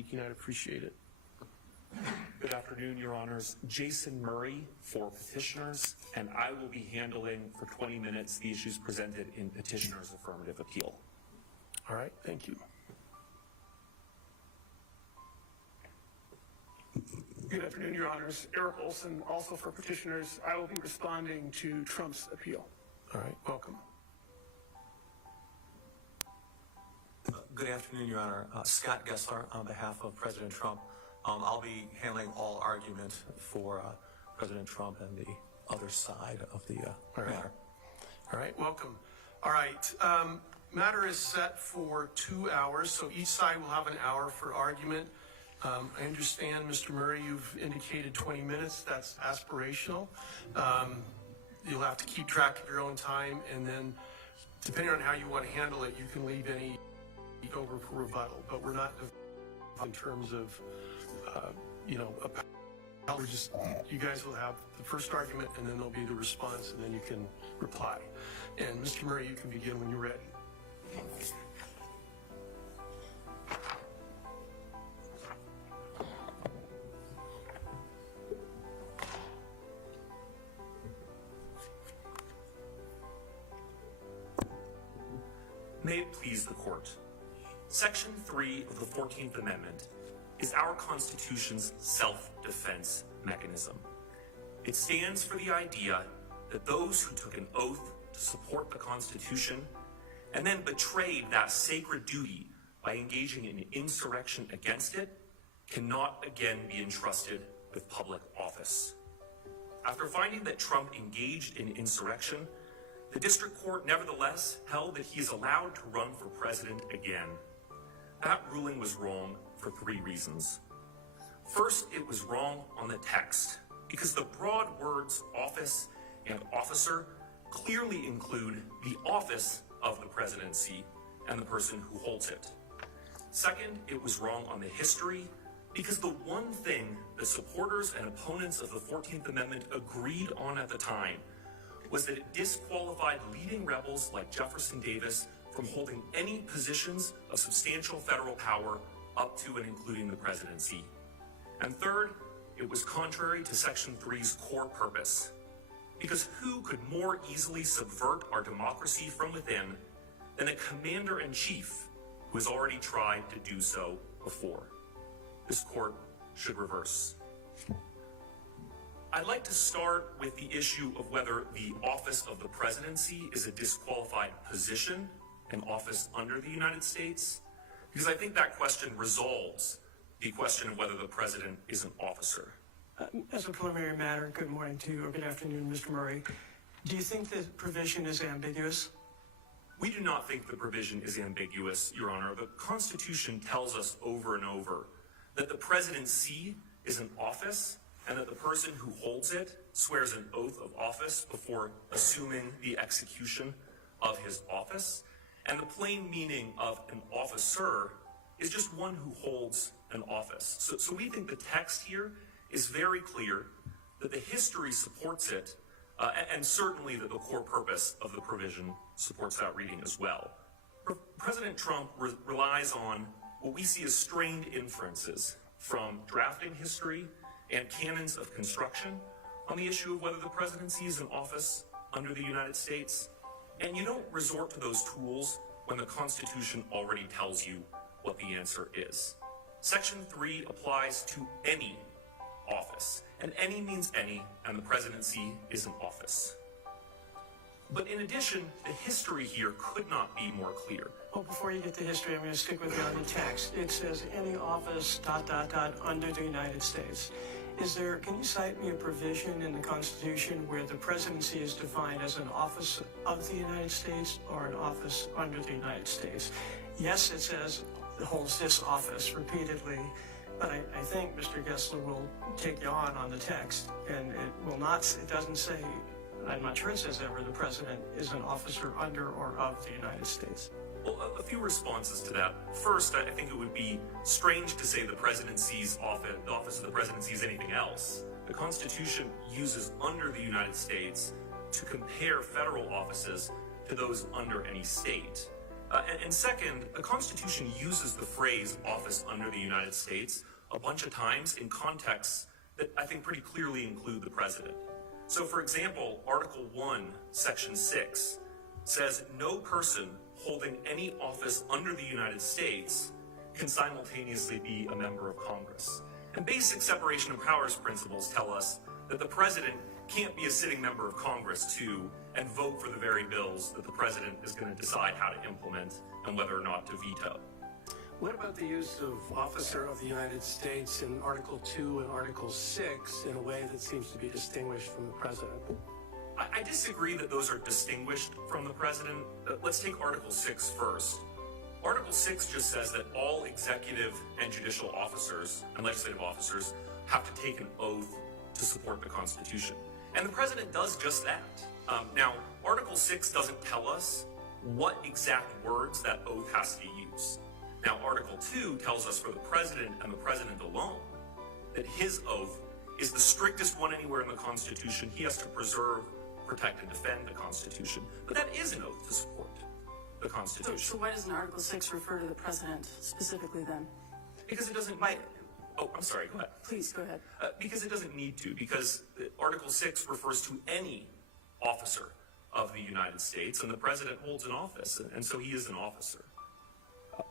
speaking, I'd appreciate it. Good afternoon, Your Honors. Jason Murray for petitioners, and I will be handling for 20 minutes the issues presented in petitioner's affirmative appeal. All right, thank you. Good afternoon, Your Honors. Eric Olson, also for petitioners. I will be responding to Trump's appeal. All right, welcome. Good afternoon, Your Honor. Scott Gessler on behalf of President Trump. I'll be handling all argument for President Trump and the other side of the matter. All right, welcome. All right, matter is set for 2 hours, so each side will have an hour for argument. I understand, Mr. Murray, you've indicated 20 minutes. That's aspirational. You'll have to keep track of your own time, and then depending on how you want to handle it, you can leave any over for rebuttal. But we're not in terms of, we're just, you guys will have the first argument, and then there'll be the response, and then you can reply. And Mr. Murray, you can begin when you're ready. May it please the Court. Section 3 of the 14th Amendment is our Constitution's self-defense mechanism. It stands for the idea that those who took an oath to support the Constitution and then betrayed that sacred duty by engaging in insurrection against it cannot again be entrusted with public office. After finding that Trump engaged in insurrection, the district court nevertheless held that he is allowed to run for president again. That ruling was wrong for 3 reasons. First, it was wrong on the text, because the broad words office and officer clearly include the office of the presidency and the person who holds it. Second, it was wrong on the history, because the one thing the supporters and opponents of the 14th Amendment agreed on at the time was that it disqualified leading rebels like Jefferson Davis from holding any positions of substantial federal power up to and including the presidency. And third, it was contrary to Section 3's core purpose, because who could more easily subvert our democracy from within than a commander-in-chief who has already tried to do so before? This court should reverse. I'd like to start with the issue of whether the office of the presidency is a disqualified position, an office under the United States, because I think that question resolves the question of whether the president is an officer. As a preliminary matter, good morning to you, or good afternoon, Mr. Murray. Do you think the provision is ambiguous? We do not think the provision is ambiguous, Your Honor. The Constitution tells us over and over that the presidency is an office and that the person who holds it swears an oath of office before assuming the execution of his office. And the plain meaning of an officer is just one who holds an office. So we think the text here is very clear, that the history supports it, and certainly that the core purpose of the provision supports that reading as well. President Trump relies on what we see as strained inferences from drafting history and canons of construction on the issue of whether the presidency is an office under the United States. And you don't resort to those tools when the Constitution already tells you what the answer is. Section 3 applies to any office, and any means any, and the presidency is an office. But in addition, the history here could not be more clear. Well, before you get to history, I'm going to stick with you on the text. It says any office, ... under the United States. Can you cite me a provision in the Constitution where the presidency is defined as an office of the United States or an office under the United States? Yes, it says it holds this office repeatedly, but I think Mr. Gessler will take you on the text, and it doesn't say, I'm not sure it says ever, the president is an officer under or of the United States. Well, a few responses to that. First, I think it would be strange to say the office of the presidency is anything else. The Constitution uses under the United States to compare federal offices to those under any state. And second, the Constitution uses the phrase office under the United States a bunch of times in contexts that I think pretty clearly include the president. So for example, Article 1, Section 6 says no person holding any office under the United States can simultaneously be a member of Congress. And basic separation of powers principles tell us that the president can't be a sitting member of Congress too and vote for the very bills that the president is going to decide how to implement and whether or not to veto. What about the use of officer of the United States in Article 2 and Article 6 in a way that seems to be distinguished from the president? I disagree that those are distinguished from the president. Let's take Article 6 first. Article 6 just says that all executive and judicial officers and legislative officers have to take an oath to support the Constitution. And the president does just that. Now, Article 6 doesn't tell us what exact words that oath has to use. Now, Article 2 tells us for the president and the president alone that his oath is the strictest one anywhere in the Constitution. He has to preserve, protect, and defend the Constitution. But that is an oath to support the Constitution. So why doesn't Article 6 refer to the president specifically then? Because it doesn't... Oh, I'm sorry, go ahead. Please, go ahead. Because it doesn't need to, because Article 6 refers to any officer of the United States, and the president holds an office, and so he is an officer.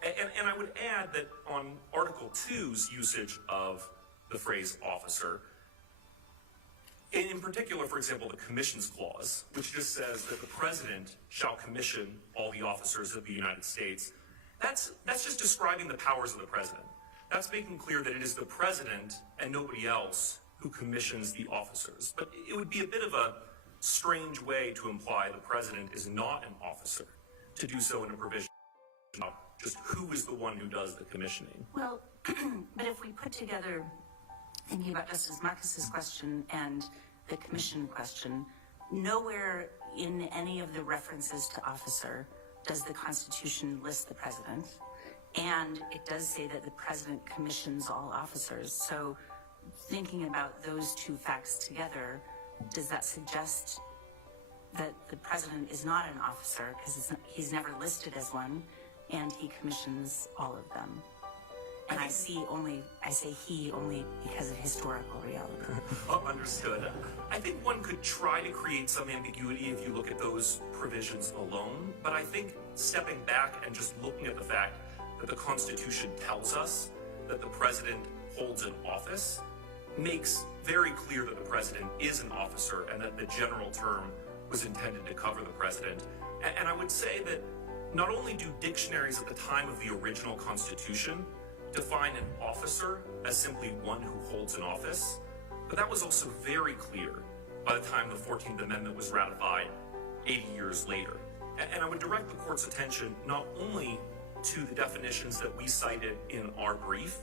And I would add that on Article 2's usage of the phrase officer, in particular, for example, the commissions clause, which just says that the president shall commission all the officers of the United States, that's just describing the powers of the president. That's making clear that it is the president and nobody else who commissions the officers. But it would be a bit of a strange way to imply the president is not an officer to do so in a provision about just who is the one who does the commissioning. Well, but if we put together, thinking about Justice Marcus's question and the commission question, nowhere in any of the references to officer does the Constitution list the president. And it does say that the president commissions all officers. So thinking about those two facts together, does that suggest that the president is not an officer because he's never listed as one, and he commissions all of them? And I say he only because of historical reality. Oh, understood. I think one could try to create some ambiguity if you look at those provisions alone, but I think stepping back and just looking at the fact that the Constitution tells us that the president holds an office makes very clear that the president is an officer and that the general term was intended to cover the president. And I would say that not only do dictionaries at the time of the original Constitution define an officer as simply one who holds an office, but that was also very clear by the time the 14th Amendment was ratified 80 years later. And I would direct the court's attention not only to the definitions that we cited in our brief,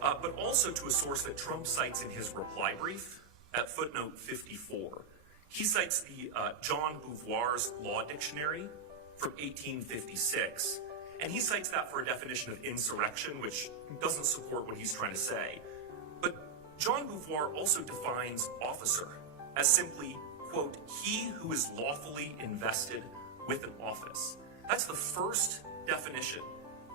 but also to a source that Trump cites in his reply brief at footnote 54. He cites the John Beauvoir's Law Dictionary from 1856, and he cites that for a definition of insurrection, which doesn't support what he's trying to say. But John Beauvoir also defines officer as simply, quote, he who is lawfully invested with an office. That's the first definition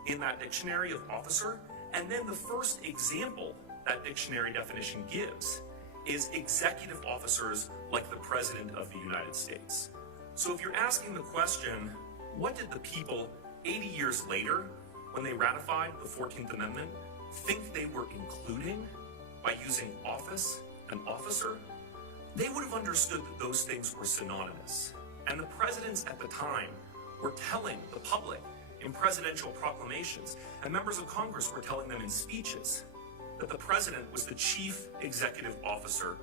in that dictionary of officer, and then the first example that dictionary definition gives is executive officers like the President of the United States. So if you're asking the question, what did the people 80 years later, when they ratified the 14th Amendment, think they were including by using office and officer? They would have understood that those things were synonymous. And the presidents at the time were telling the public in presidential proclamations, and members of Congress were telling them in speeches, that the president was the chief executive officer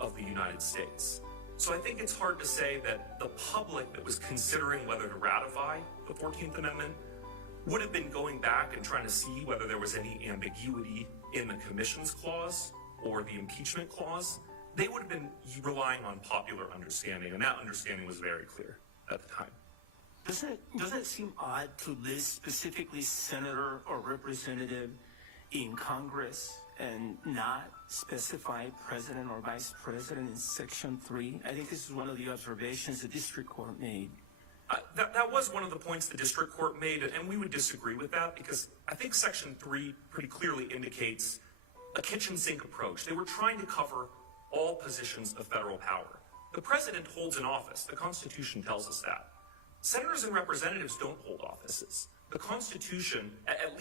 of the United States. So I think it's hard to say that the public that was considering whether to ratify the 14th Amendment would have been going back and trying to see whether there was any ambiguity in the commissions clause or the impeachment clause. They would have been relying on popular understanding, and that understanding was very clear at the time. Doesn't it seem odd to list specifically senator or representative in Congress and not specify president or vice president in Section 3? I think this is one of the observations the district court made. That was one of the points the district court made, and we would disagree with that because I think Section 3 pretty clearly indicates a kitchen sink approach. They were trying to cover all positions of federal power. The president holds an office. The Constitution tells us that. Senators and representatives don't hold offices. The Constitution, at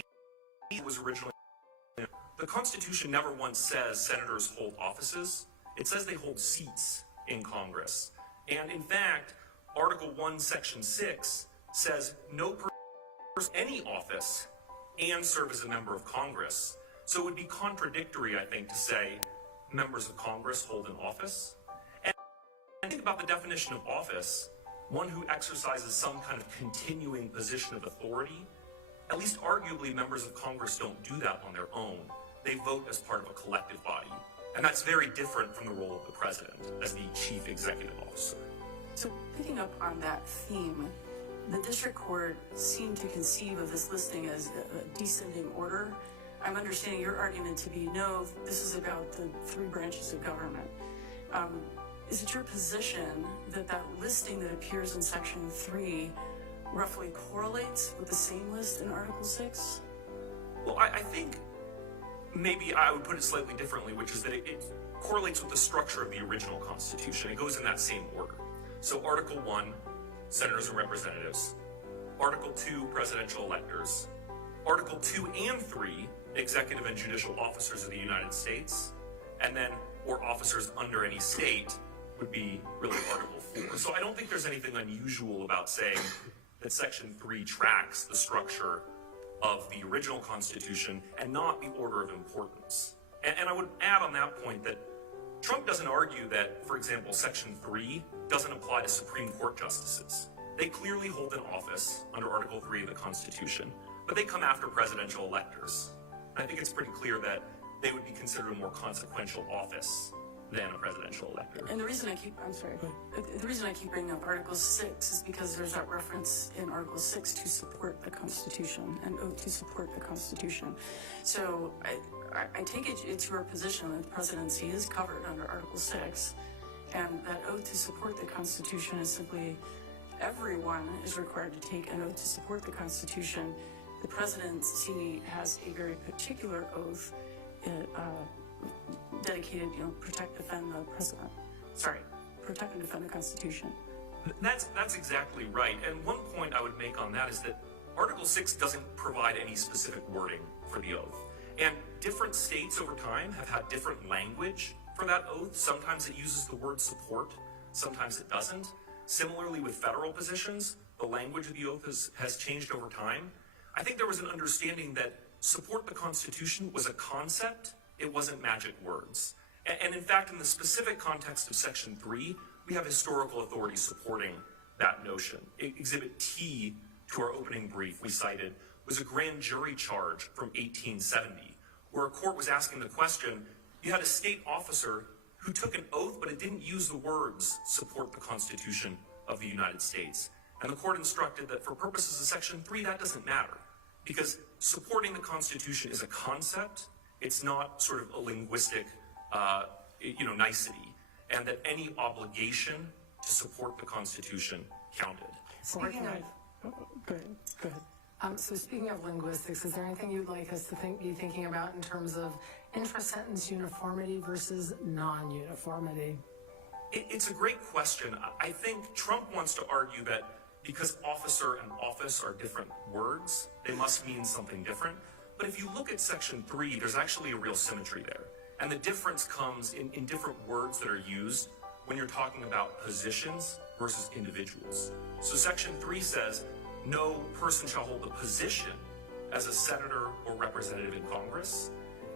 least was originally, the Constitution never once says senators hold offices. It says they hold seats in Congress. And in fact, Article 1, Section 6 says no person in any office and serve as a member of Congress. So it would be contradictory, I think, to say members of Congress hold an office. And think about the definition of office, one who exercises some kind of continuing position of authority. At least arguably, members of Congress don't do that on their own. They vote as part of a collective body. And that's very different from the role of the president as the chief executive officer. So picking up on that theme, the district court seemed to conceive of this listing as a descending order. I'm understanding your argument to be, no, this is about the three branches of government. Is it your position that that listing that appears in Section 3 roughly correlates with the same list in Article 6? Well, I think maybe I would put it slightly differently, which is that it correlates with the structure of the original Constitution. It goes in that same order. So Article 1, senators and representatives. Article 2, presidential electors. Article 2 and 3, executive and judicial officers of the United States. And then, or officers under any state, would be really Article 4. So I don't think there's anything unusual about saying that Section 3 tracks the structure of the original Constitution and not the order of importance. And I would add on that point that Trump doesn't argue that, for example, Section 3 doesn't apply to Supreme Court justices. They clearly hold an office under Article 3 of the Constitution, but they come after presidential electors. And I think it's pretty clear that they would be considered a more consequential office than a presidential elector. And the reason I keep bringing up Article 6 is because there's that reference in Article 6 to support the Constitution, an oath to support the Constitution. So I take it's your position that the presidency is covered under Article 6, and that oath to support the Constitution is simply everyone is required to take an oath to support the Constitution. The presidency has a very particular oath dedicated, protect, defend the president. Protect and defend the Constitution. That's exactly right. And one point I would make on that is that Article 6 doesn't provide any specific wording for the oath. And different states over time have had different language for that oath. Sometimes it uses the word support, sometimes it doesn't. Similarly with federal positions, the language of the oath has changed over time. I think there was an understanding that support the Constitution was a concept, it wasn't magic words. And in fact, in the specific context of Section 3, we have historical authorities supporting that notion. Exhibit T to our opening brief we cited was a grand jury charge from 1870, where a court was asking the question, you had a state officer who took an oath, but it didn't use the words support the Constitution of the United States. And the court instructed that for purposes of Section 3, that doesn't matter, because supporting the Constitution is a concept. It's not sort of a linguistic, nicety, and that any obligation to support the Constitution counted. Speaking of, go ahead. So speaking of linguistics, is there anything you'd like us to be thinking about in terms of intra-sentence uniformity versus non-uniformity? It's a great question. I think Trump wants to argue that because officer and office are different words, they must mean something different. But if you look at Section 3, there's actually a real symmetry there. And the difference comes in different words that are used when you're talking about positions versus individuals. So Section 3 says, no person shall hold a position as a senator or representative in Congress,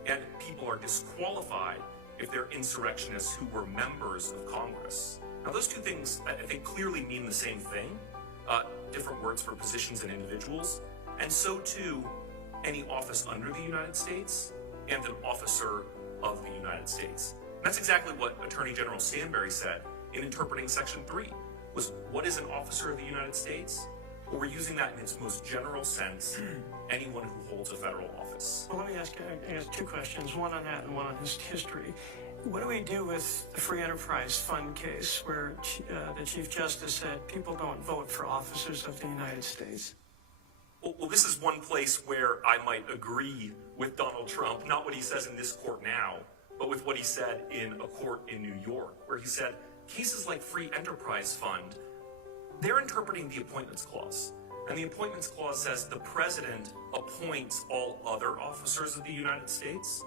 and people are disqualified if they're insurrectionists who were members of Congress. Now, those two things, I think, clearly mean the same thing, different words for positions and individuals, and so too any office under the United States and an officer of the United States. And that's exactly what Attorney General Stanberry said in interpreting Section 3, was what is an officer of the United States? or we're using that in its most general sense, anyone who holds a federal office. Well, let me ask you, I guess, two questions, one on that and one on history. What do we do with the Free Enterprise Fund case where the Chief Justice said people don't vote for officers of the United States? Well, this is one place where I might agree with Donald Trump, not what he says in this court now, but with what he said in a court in New York, where he said cases like Free Enterprise Fund, they're interpreting the Appointments Clause. And the Appointments Clause says the president appoints all other officers of the United States.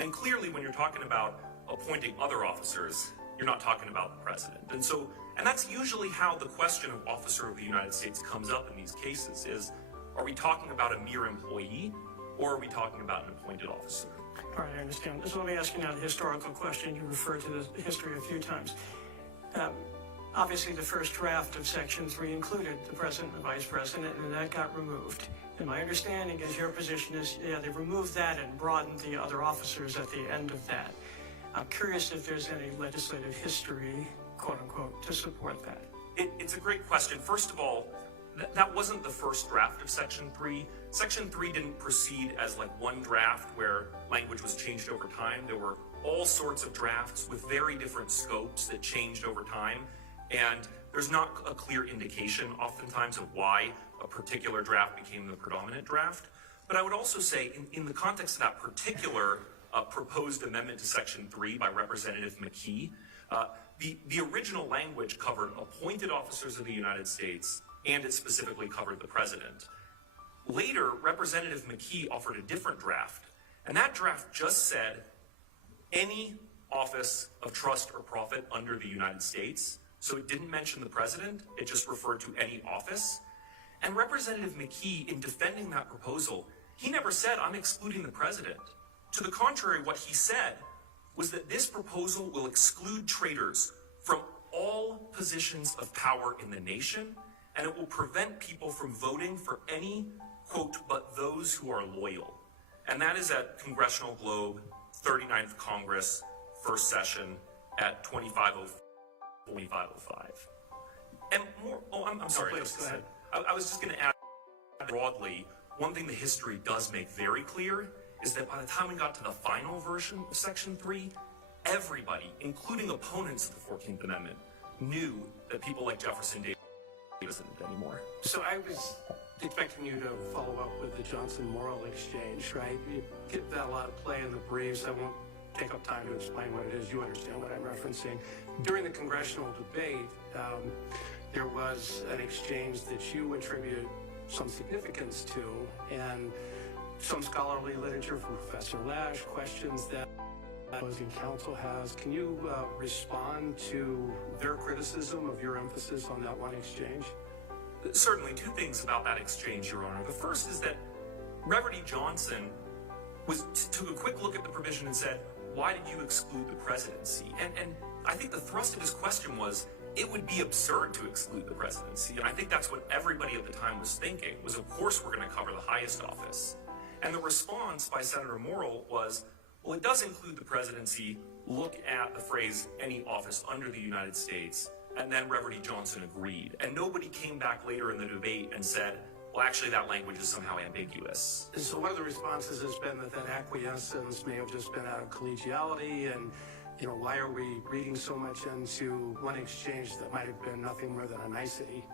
And clearly when you're talking about appointing other officers, you're not talking about the president. And that's usually how the question of officer of the United States comes up in these cases is, are we talking about a mere employee or are we talking about an appointed officer? All right, I understand. So let me ask you now the historical question. You referred to the history a few times. Obviously, the first draft of Section 3 included the president and vice president, and that got removed. And my understanding is your position is, yeah, they removed that and broadened the other officers at the end of that. I'm curious if there's any legislative history, quote unquote, to support that. It's a great question. First of all, that wasn't the first draft of Section 3. Section 3 didn't proceed as like one draft where language was changed over time. There were all sorts of drafts with very different scopes that changed over time. And there's not a clear indication oftentimes of why a particular draft became the predominant draft. But I would also say in the context of that particular proposed amendment to Section 3 by Representative McKee, the original language covered appointed officers of the United States, and it specifically covered the president. Later, Representative McKee offered a different draft, and that draft just said any office of trust or profit under the United States. So it didn't mention the president, it just referred to any office. And Representative McKee, in defending that proposal, he never said, I'm excluding the president. To the contrary, what he said was that this proposal will exclude traitors from all positions of power in the nation, and it will prevent people from voting for any, quote, but those who are loyal. And that is at Congressional Globe, 39th Congress, first session at 2505. And more, I'm sorry. Please, go ahead. I was just going to add broadly, one thing the history does make very clear is that by the time we got to the final version of Section 3, everybody, including opponents of the 14th Amendment, knew that people like Jefferson Davis wasn't anymore. So I was expecting you to follow up with the Johnson moral exchange, right? You get that a lot of play in the briefs. I won't take up time to explain what it is. You understand what I'm referencing. During the congressional debate, there was an exchange that you attributed some significance to, and some scholarly literature from Professor Lash questions that opposing counsel has. Can you respond to their criticism of your emphasis on that one exchange? Certainly, two things about that exchange, Your Honor. The first is that Reverend E. Johnson took a quick look at the provision and said, why did you exclude the presidency? And I think the thrust of his question was, it would be absurd to exclude the presidency. And I think that's what everybody at the time was thinking, was of course we're going to cover the highest office. And the response by Senator Morrill was, well, it does include the presidency. Look at the phrase, any office under the United States. And then Reverend E. Johnson agreed. And nobody came back later in the debate and said, well, actually, that language is somehow ambiguous. And so one of the responses has been that acquiescence may have just been out of collegiality, and, you know, why are we reading so much into one exchange that might have been nothing more than a nicety?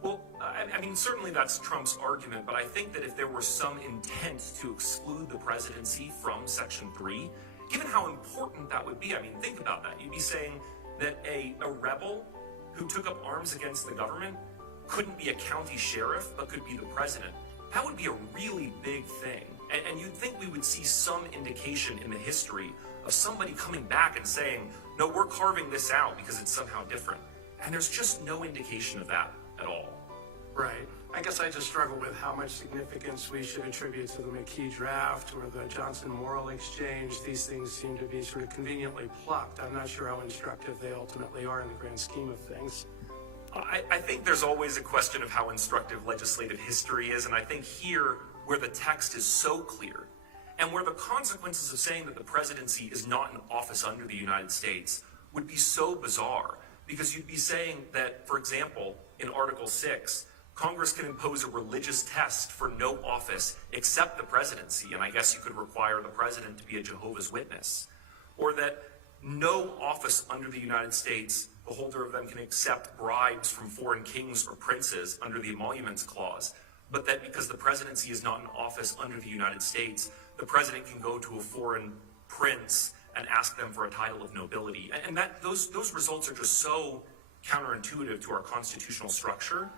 Well, I mean, certainly that's Trump's argument, but I think that if there were some intent to exclude the presidency from Section 3, given how important that would be, I mean, think about that. You'd be saying that a rebel who took up arms against the government couldn't be a county sheriff, but could be the president. That would be a really big thing. And you'd think we would see some indication in the history of somebody coming back and saying, no, we're carving this out because it's somehow different. And there's just no indication of that at all. Right. I guess I just struggle with how much significance we should attribute to the McKee draft or the Johnson moral exchange. These things seem to be sort of conveniently plucked. I'm not sure how instructive they ultimately are in the grand scheme of things. I think there's always a question of how instructive legislative history is, and I think here, where the text is so clear, and where the consequences of saying that the presidency is not an office under the United States would be so bizarre, because you'd be saying that, for example, in Article 6, Congress can impose a religious test for no office except the presidency, and I guess you could require the president to be a Jehovah's Witness, or that no office under the United States, the holder of them can accept bribes from foreign kings or princes under the Emoluments Clause, but that because the presidency is not an office under the United States, the president can go to a foreign prince and ask them for a title of nobility. And that those results are just so counterintuitive to our constitutional structure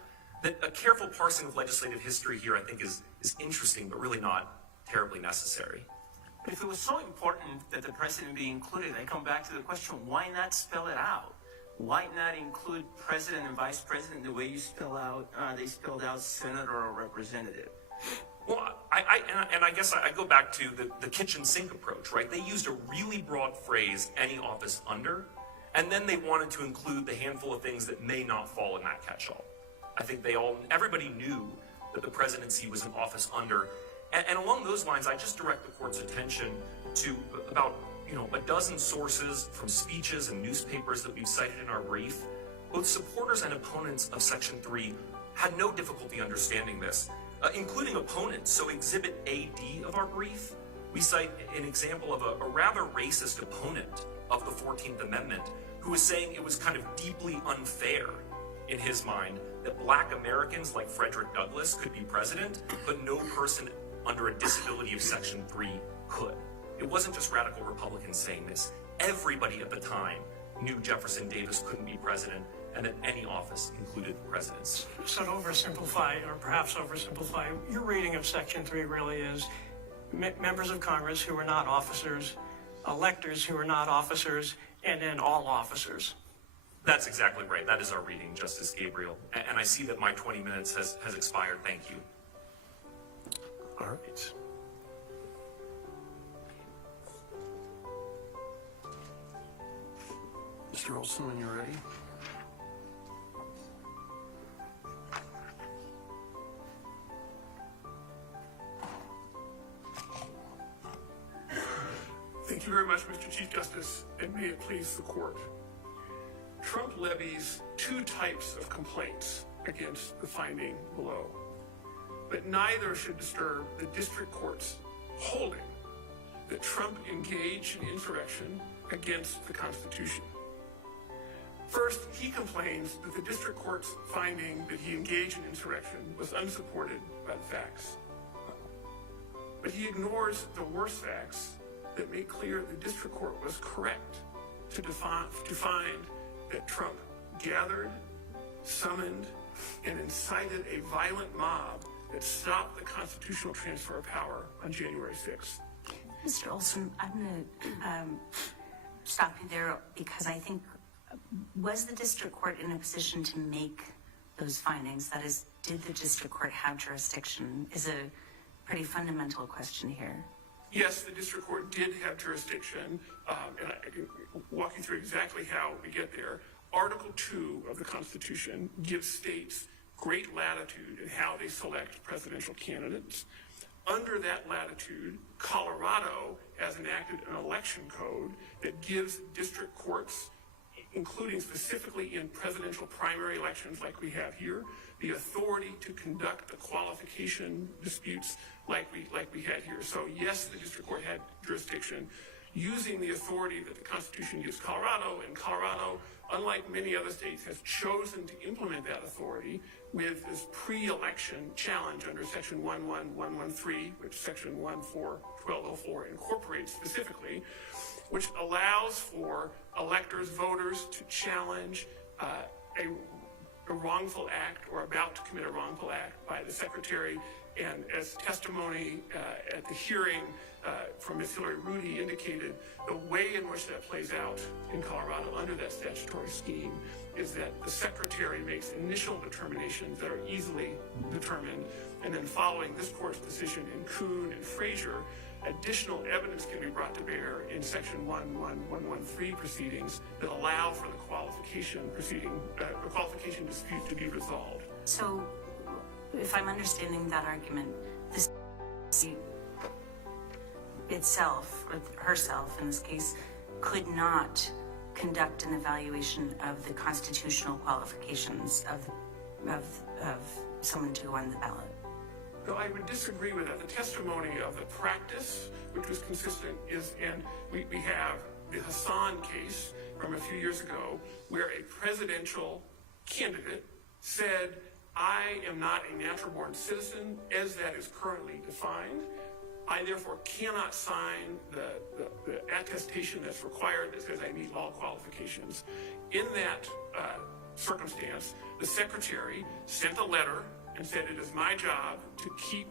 that a careful parsing of legislative history here, I think, is interesting, but really not terribly necessary. But if it was so important that the president be included, I come back to the question, why not spell it out? Why not include president and vice president the way you spell out, they spelled out senator or representative? Well, I guess I go back to the kitchen sink approach, right? They used a really broad phrase, any office under, and then they wanted to include the handful of things that may not fall in that catch-all. I think everybody knew that the presidency was an office under, and along those lines, I just direct the court's attention to about a dozen sources from speeches and newspapers that we've cited in our brief. Both supporters and opponents of Section 3 had no difficulty understanding this, including opponents. So Exhibit AD of our brief, we cite an example of a rather racist opponent of the 14th Amendment who was saying it was kind of deeply unfair in his mind that Black Americans like Frederick Douglass could be president, but no person under a disability of Section 3 could. It wasn't just radical Republicans saying this. Everybody at the time knew Jefferson Davis couldn't be president and that any office included the president's. So to oversimplify, or perhaps oversimplify, your reading of Section 3 really is members of Congress who are not officers, electors who are not officers, and then all officers. That's exactly right. That is our reading, Justice Gabriel. And I see that my 20 minutes has expired. Thank you. All right. Mr. Olson, when you're ready. Thank you very much, Mr. Chief Justice, and may it please the court. Trump levies two types of complaints against the finding below, but neither should disturb the district court's holding that Trump engaged in insurrection against the Constitution. First, he complains that the district court's finding that he engaged in insurrection was unsupported by the facts. But he ignores the worst facts that make clear the district court was correct to find that Trump gathered, summoned, and incited a violent mob that stopped the constitutional transfer of power on January 6th. Mr. Olson, I'm going to stop you there because I think, was the district court in a position to make those findings? That is, did the district court have jurisdiction? Is a pretty fundamental question here. Yes, the district court did have jurisdiction, and I can walk you through exactly how we get there. Article 2 of the Constitution gives states great latitude in how they select presidential candidates. Under that latitude, Colorado has enacted an election code that gives district courts, including specifically in presidential primary elections like we have here, the authority to conduct the qualification disputes like we had here. So yes, the district court had jurisdiction using the authority that the Constitution gives Colorado, and Colorado, unlike many other states, has chosen to implement that authority with this pre-election challenge under Section 11113, which Section 1204 incorporates specifically, which allows for electors, voters to challenge a wrongful act or about to commit a wrongful act by the secretary. And as testimony at the hearing from Ms. Hillary Rudy indicated, the way in which that plays out in Colorado under that statutory scheme is that the secretary makes initial determinations that are easily determined, and then following this court's decision in Kuhn and Frazier, additional evidence can be brought to bear in Section 11113 proceedings that allow for the qualification dispute to be resolved. So, if I'm understanding that argument, this itself, or herself in this case, could not conduct an evaluation of the constitutional qualifications of someone to go on the ballot. No, I would disagree with that. The testimony of the practice, which was consistent, is, and we have the Hassan case from a few years ago, where a presidential candidate said, I am not a natural-born citizen as that is currently defined. I therefore cannot sign the attestation that's required that says I meet all qualifications. In that circumstance, the secretary sent a letter and said it is my job to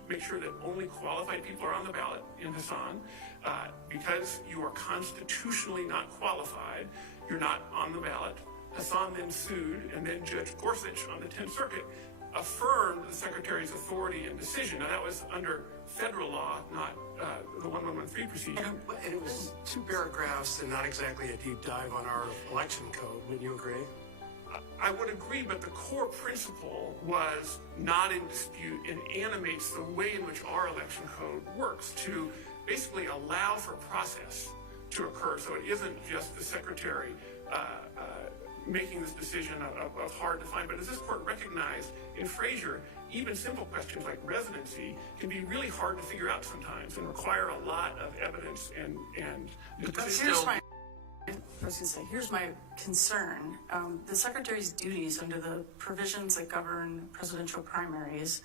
make sure that only qualified people are on the ballot in Hassan. Because you are constitutionally not qualified, you're not on the ballot. Hassan then sued, and then Judge Gorsuch on the 10th Circuit affirmed the secretary's authority and decision. Now that was under federal law, not the 1113 procedure. And it was 2 paragraphs and not exactly a deep dive on our election code. Wouldn't you agree? I would agree, but the core principle was not in dispute and animates the way in which our election code works to basically allow for process to occur. So it isn't just the secretary making this decision of hard to find. But as this court recognized in Frazier, even simple questions like residency can be really hard to figure out sometimes and require a lot of evidence and Here's my concern. The secretary's duties under the provisions that govern presidential primaries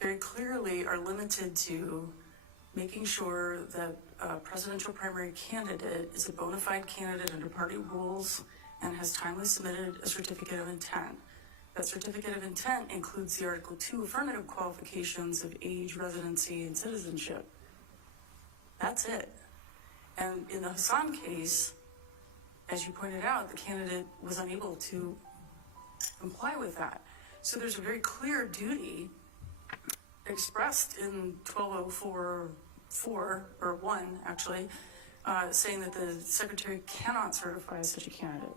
very clearly are limited to making sure that a presidential primary candidate is a bona fide candidate under party rules and has timely submitted a certificate of intent. That certificate of intent includes the Article 2 affirmative qualifications of age, residency, and citizenship. That's it. And in the Hassan case, as you pointed out, the candidate was unable to comply with that. So there's a very clear duty expressed in 1204-4, or 1 actually, saying that the secretary cannot certify such a candidate.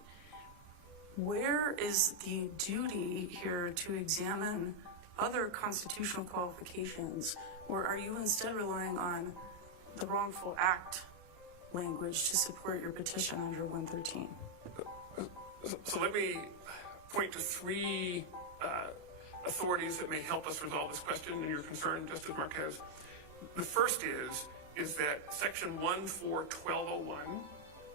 Where is the duty here to examine other constitutional qualifications, or are you instead relying on the wrongful act language to support your petition under 113? So let me point to 3 authorities that may help us resolve this question and your concern, Justice Marquez. The first is that Section 1.4.1201,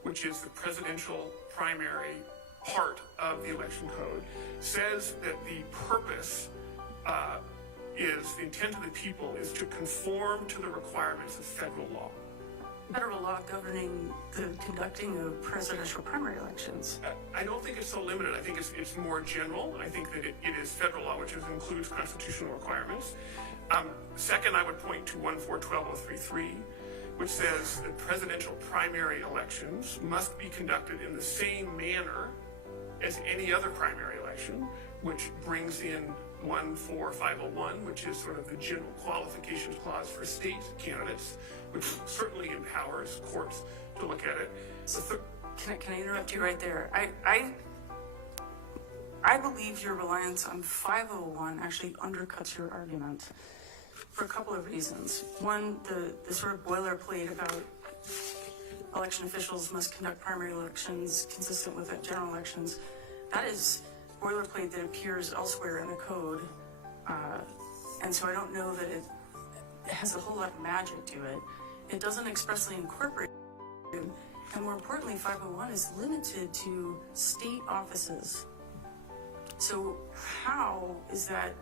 which is the presidential primary part of the election code, says that the purpose is, the intent of the people is to conform to the requirements of federal law. Federal law governing the conducting of presidential primary elections. I don't think it's so limited. I think it's more general. I think that it is federal law, which includes constitutional requirements. Second, I would point to 1.4.12.033, which says that presidential primary elections must be conducted in the same manner as any other primary election, which brings in 1.4.501, which is sort of the general qualifications clause for state candidates, which certainly empowers courts to look at it. Can I interrupt you right there? I believe your reliance on 501 actually undercuts your argument for a couple of reasons. One, the sort of boilerplate about election officials must conduct primary elections consistent with general elections. That is boilerplate that appears elsewhere in the code. And so I don't know that it has a whole lot of magic to it. It doesn't expressly incorporate it. And more importantly, 501 is limited to state offices. So how is that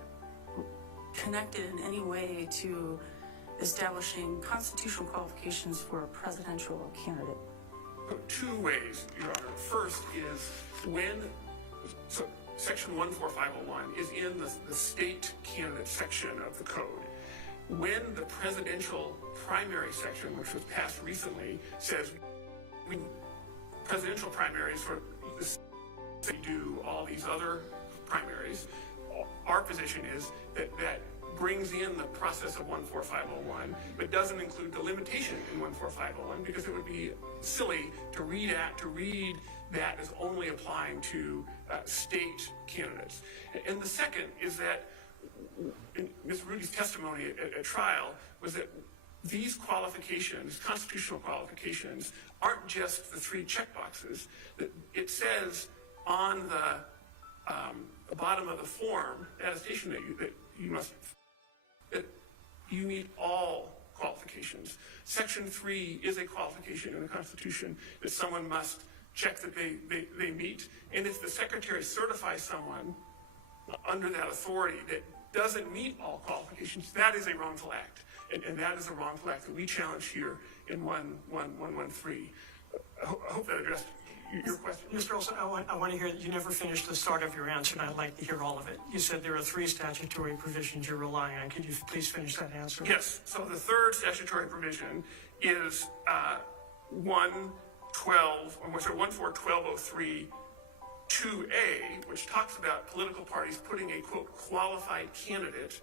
connected in any way to establishing constitutional qualifications for a presidential candidate? 2 ways, Your Honor. First is so Section 1.4.501 is in the state candidate section of the code. When the presidential primary section, which was passed recently, says presidential primaries for the do all these other primaries, our position is that brings in the process of 1.4.501, but doesn't include the limitation in 1.4.501, because it would be silly to read that as only applying to state candidates. And the second is that Ms. Rudy's testimony at trial was that these qualifications, constitutional qualifications, aren't just the 3 checkboxes. It says on the the bottom of the form, attestation that you meet all qualifications. Section 3 is a qualification in the Constitution that someone must check that they meet. And if the Secretary certifies someone under that authority that doesn't meet all qualifications, that is a wrongful act. And that is a wrongful act that we challenge here in 113. I hope that addressed your question. Mr. Olson, I want to hear, you never finished the start of your answer, and I'd like to hear all of it. You said there are 3 statutory provisions you're relying on. Could you please finish that answer? Yes. So the third statutory provision is 114-1203 2A, which talks about political parties putting a, quote, qualified candidate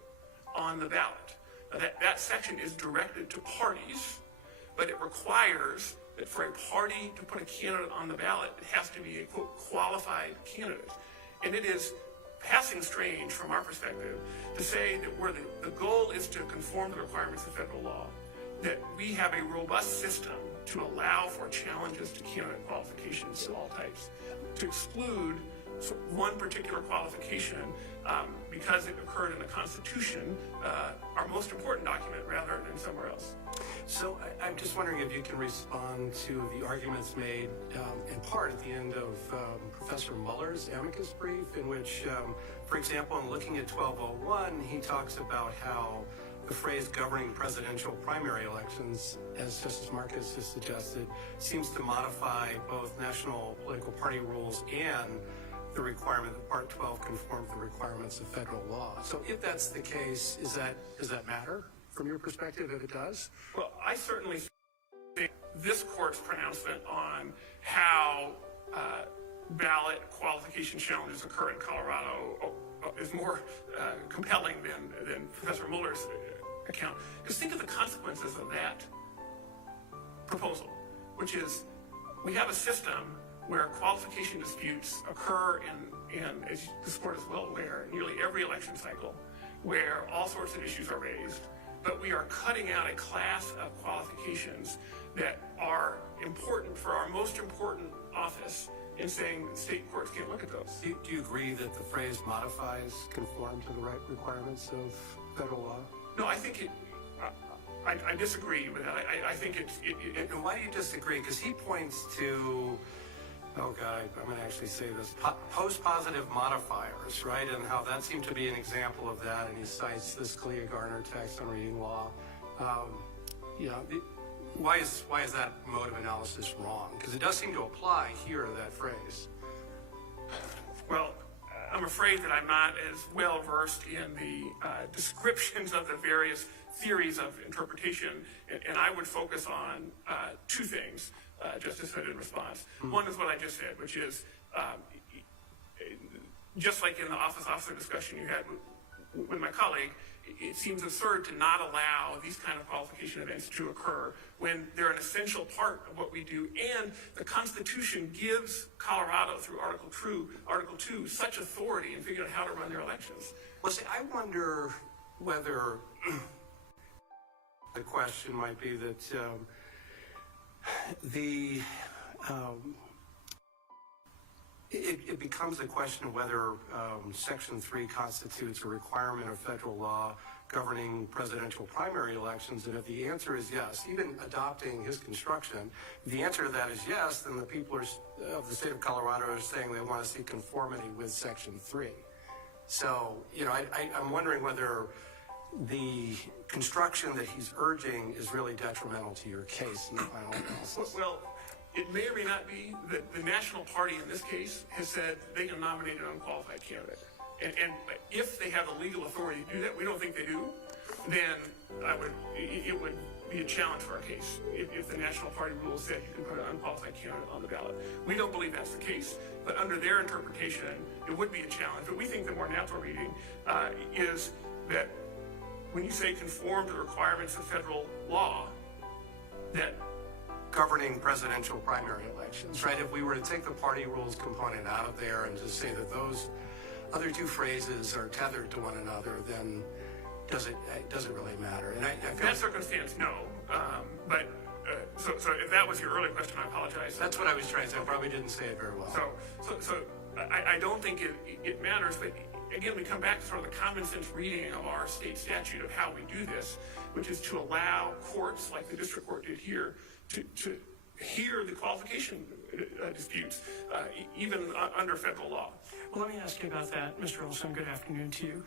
on the ballot. Now that section is directed to parties, but it requires that for a party to put a candidate on the ballot, it has to be a, quote, qualified candidate. And it is passing strange from our perspective to say that where the goal is to conform to the requirements of federal law, that we have a robust system to allow for challenges to candidate qualifications of all types, to exclude one particular qualification because it occurred in the Constitution, our most important document, rather than somewhere else. So I'm just wondering if you can respond to the arguments made in part at the end of Professor Mueller's amicus brief, in which, for example, in looking at 1201, he talks about how the phrase governing presidential primary elections, as Justice Marcus has suggested, seems to modify both national political party rules and the requirement that Part 12 conform to the requirements of federal law. So if that's the case, does that matter from your perspective, if it does? Well, I certainly think this court's pronouncement on how ballot qualification challenges occur in Colorado is more compelling than Professor Mueller's account. Because think of the consequences of that proposal, which is we have a system where qualification disputes occur in, as this court is well aware, nearly every election cycle, where all sorts of issues are raised, but we are cutting out a class of qualifications that are important for our most important office and saying state courts can't look at those. Do you agree that the phrase modifies conform to the right requirements of federal law? No, I think it, I disagree with that. I think it's... And why do you disagree? Because he points to, oh God, I'm going to actually say this, post-positive modifiers, right? And how that seemed to be an example of that. And he cites this Clea Garner text on reading law. Why is that mode of analysis wrong? Because it does seem to apply here to that phrase. Well, I'm afraid that I'm not as well versed in the descriptions of the various theories of interpretation, and I would focus on 2 things, just as in response. One is what I just said, which is just like in the officer discussion you had with my colleague, it seems absurd to not allow these kind of qualification events to occur when they're an essential part of what we do. And the Constitution gives Colorado, through Article 2, such authority in figuring out how to run their elections. Well, see, I wonder whether the question might be that it becomes a question of whether Section 3 constitutes a requirement of federal law governing presidential primary elections, and if the answer is yes, even adopting his construction, if the answer to that is yes, then the people of the state of Colorado are saying they want to see conformity with Section 3. So, I'm wondering whether the construction that he's urging is really detrimental to your case in the final analysis. Well, it may or may not be that the national party in this case has said they can nominate an unqualified candidate. And if they have the legal authority to do that, we don't think they do, then it would be a challenge for our case if the national party rule said you can put an unqualified candidate on the ballot. We don't believe that's the case, but under their interpretation, it would be a challenge. But we think the more natural reading is that when you say conform to the requirements of federal law, that governing presidential primary elections, right? If we were to take the party rules component out of there and just say that those other 2 phrases are tethered to one another, then does it really matter? And in that circumstance, no. So if that was your earlier question, I apologize. That's what I was trying to say. I probably didn't say it very well. So I don't think it matters, but again, we come back to sort of the common sense reading of our state statute of how we do this, which is to allow courts, like the district court did here, to hear the qualification disputes, even under federal law. Well, let me ask you about that, Mr. Olson. Good afternoon to you.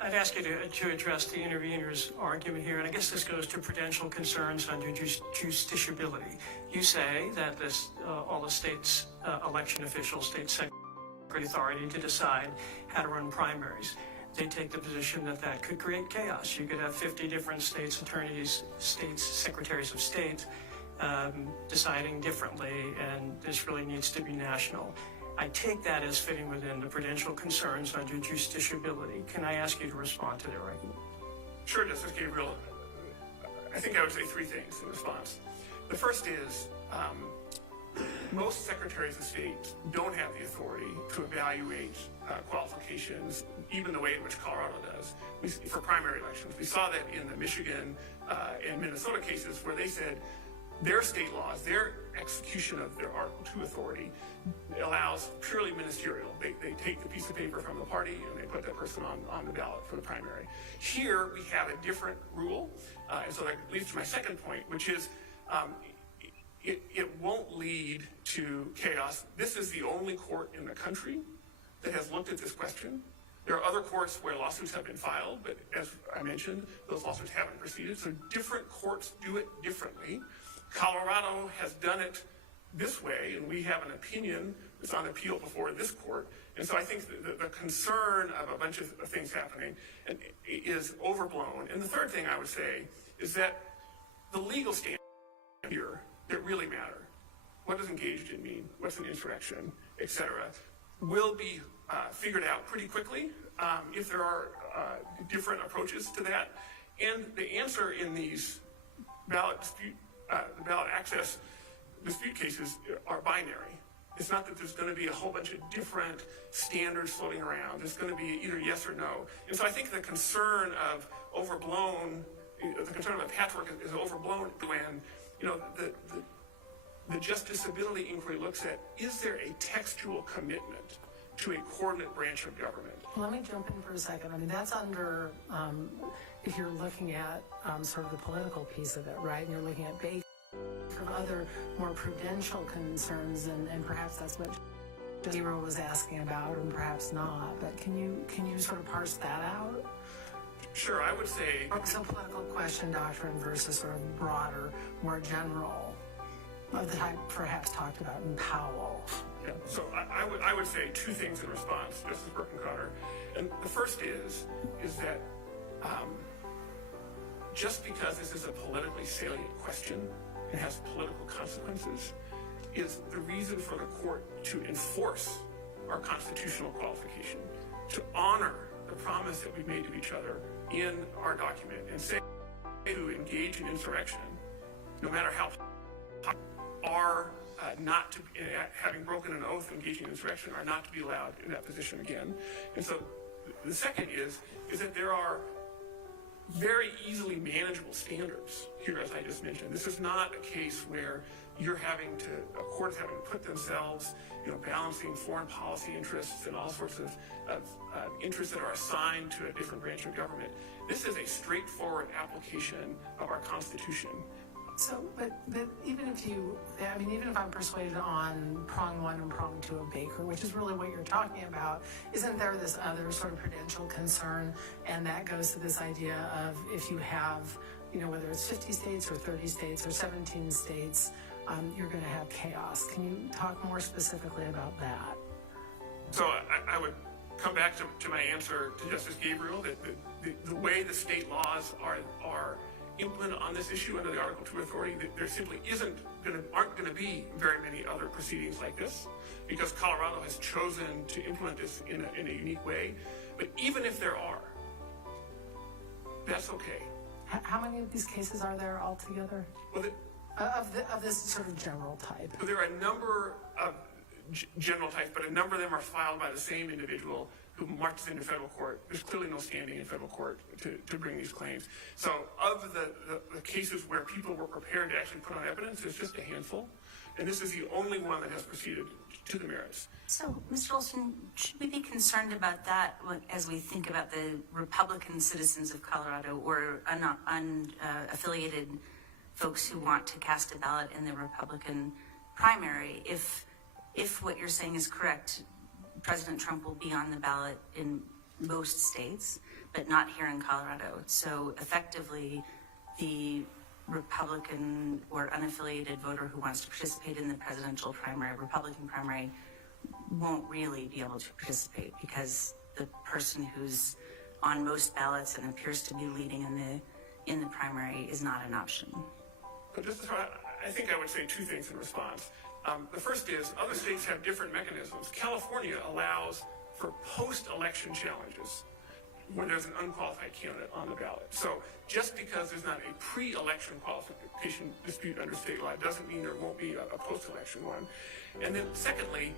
I'd ask you to address the intervener's argument here, and I guess this goes to prudential concerns under justiciability. You say that all the states' election officials, state secretary authority to decide how to run primaries. They take the position that that could create chaos. You could have 50 different states' attorneys, states' secretaries of state deciding differently, and this really needs to be national. I take that as fitting within the prudential concerns under justiciability. Can I ask you to respond to their argument? Sure, Justice Gabriel. I think I would say three things in response. The first is most secretaries of state don't have the authority to evaluate qualifications, even the way in which Colorado does, for primary elections. We saw that in the Michigan and Minnesota cases where they said their state laws, their execution of their Article 2 authority allows purely ministerial. They take the piece of paper from the party and they put that person on the ballot for the primary. Here we have a different rule, and so that leads to my second point, which is it won't lead to chaos. This is the only court in the country that has looked at this question. There are other courts where lawsuits have been filed, but as I mentioned, those lawsuits haven't proceeded, so different courts do it differently. Colorado has done it this way, and we have an opinion that's on appeal before this court. And so I think the concern of a bunch of things happening is overblown. And the third thing I would say is that the legal standards here that really matter, what does engaged in mean, what's an insurrection, et cetera, will be figured out pretty quickly if there are different approaches to that. And the answer in these ballot access dispute cases are binary. It's not that there's going to be a whole bunch of different standards floating around. It's going to be either yes or no. And so I think the concern of the concern of a patchwork is overblown when, the justiciability inquiry looks at, is there a textual commitment to a coordinate branch of government? Let me jump in for a second. I mean, that's under, if you're looking at sort of the political piece of it, right? And you're looking at from other more prudential concerns, and perhaps that's what Zero was asking about, and perhaps not. But can you sort of parse that out? Sure, I would say. So political question doctrine versus sort of broader, more general, of the type perhaps talked about in Powell. Yeah. So I would say two things in response, Justice Burke-Cotter. And the first is that just because this is a politically salient question and has political consequences is the reason for the court to enforce our constitutional qualification, to honor the promise that we've made to each other in our document, and say to engage in insurrection, no matter how are not to, having broken an oath engaging in insurrection, are not to be allowed in that position again. And so the second is that there are very easily manageable standards here, as I just mentioned. This is not a case where a court is having to put themselves, balancing foreign policy interests and all sorts of interests that are assigned to a different branch of government. This is a straightforward application of our Constitution. So, but even if I'm persuaded on prong one and prong two of Baker, which is really what you're talking about, isn't there this other sort of prudential concern? And that goes to this idea of if you have, whether it's 50 states or 30 states or 17 states, you're going to have chaos. Can you talk more specifically about that? So I would come back to my answer to Justice Gabriel, that the way the state laws are implemented on this issue under the Article 2 authority, that there simply aren't going to be very many other proceedings like this, because Colorado has chosen to implement this in a unique way. But even if there are, that's okay. How many of these cases are there altogether? Well, of this sort of general type? There are a number of general types, but a number of them are filed by the same individual who marches into federal court. There's clearly no standing in federal court to bring these claims. So of the cases where people were prepared to actually put on evidence, there's just a handful. And this is the only one that has proceeded to the merits. So, Mr. Olson, should we be concerned about that as we think about the Republican citizens of Colorado or unaffiliated folks who want to cast a ballot in the Republican primary? If what you're saying is correct, President Trump will be on the ballot in most states, but not here in Colorado. So effectively, the Republican or unaffiliated voter who wants to participate in the presidential primary, Republican primary, won't really be able to participate because the person who's on most ballots and appears to be leading in the primary is not an option. But I think I would say two things in response. The first is other states have different mechanisms. California allows for post-election challenges when there's an unqualified candidate on the ballot. So just because there's not a pre-election qualification dispute under state law doesn't mean there won't be a post-election one. And then secondly,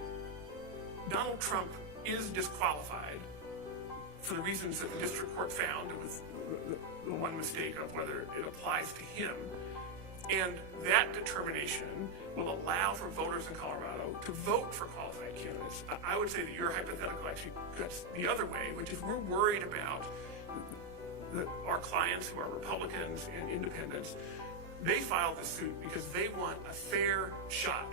Donald Trump is disqualified for the reasons that the district court found. It was the one mistake of whether it applies to him. And that determination will allow for voters in Colorado to vote for qualified candidates. I would say that your hypothetical actually cuts the other way, which is we're worried about our clients who are Republicans and independents. They filed the suit because they want a fair shot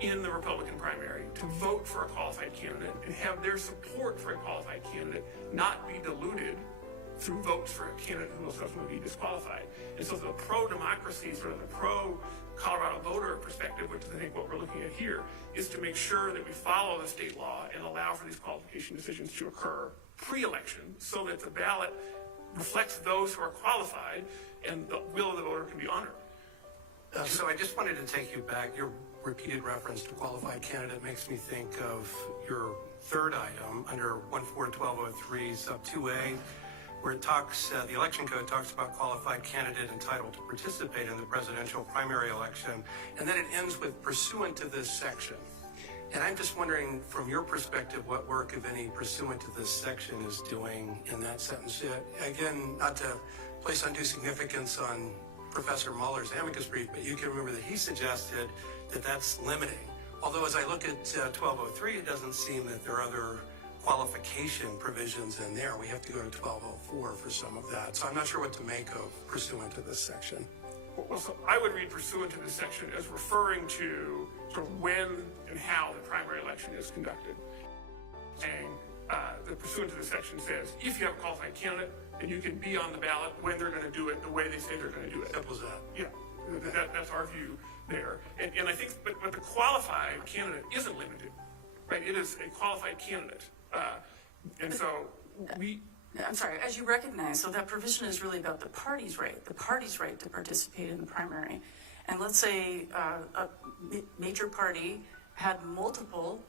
in the Republican primary to vote for a qualified candidate and have their support for a qualified candidate not be diluted through votes for a candidate who will subsequently be disqualified. And so the pro-democracy, sort of the pro-Colorado voter perspective, which is I think what we're looking at here, is to make sure that we follow the state law and allow for these qualification decisions to occur pre-election so that the ballot reflects those who are qualified and the will of the voter can be honored. So I just wanted to take you back. Your repeated reference to qualified candidate makes me think of your third item under 141203 sub 2A, where it talks, the election code talks about qualified candidate entitled to participate in the presidential primary election, and then it ends with pursuant to this section. And I'm just wondering, from your perspective, what work, if any, pursuant to this section is doing in that sentence. Again, not to place undue significance on Professor Mueller's amicus brief, but you can remember that he suggested that that's limiting. Although as I look at 1203, it doesn't seem that there are other qualification provisions in there. We have to go to 1204 for some of that. So I'm not sure what to make of pursuant to this section. Well, so I would read pursuant to this section as referring to sort of when and how the primary election is conducted. Saying the pursuant to this section says, if you have a qualified candidate, then you can be on the ballot when they're going to do it the way they say they're going to do it. Simple as that. Yeah, that's our view there. And I think, but the qualified candidate isn't limited, right? It is a qualified candidate. And so I'm sorry, as you recognize, so that provision is really about the party's right to participate in the primary. And let's say a major party had multiple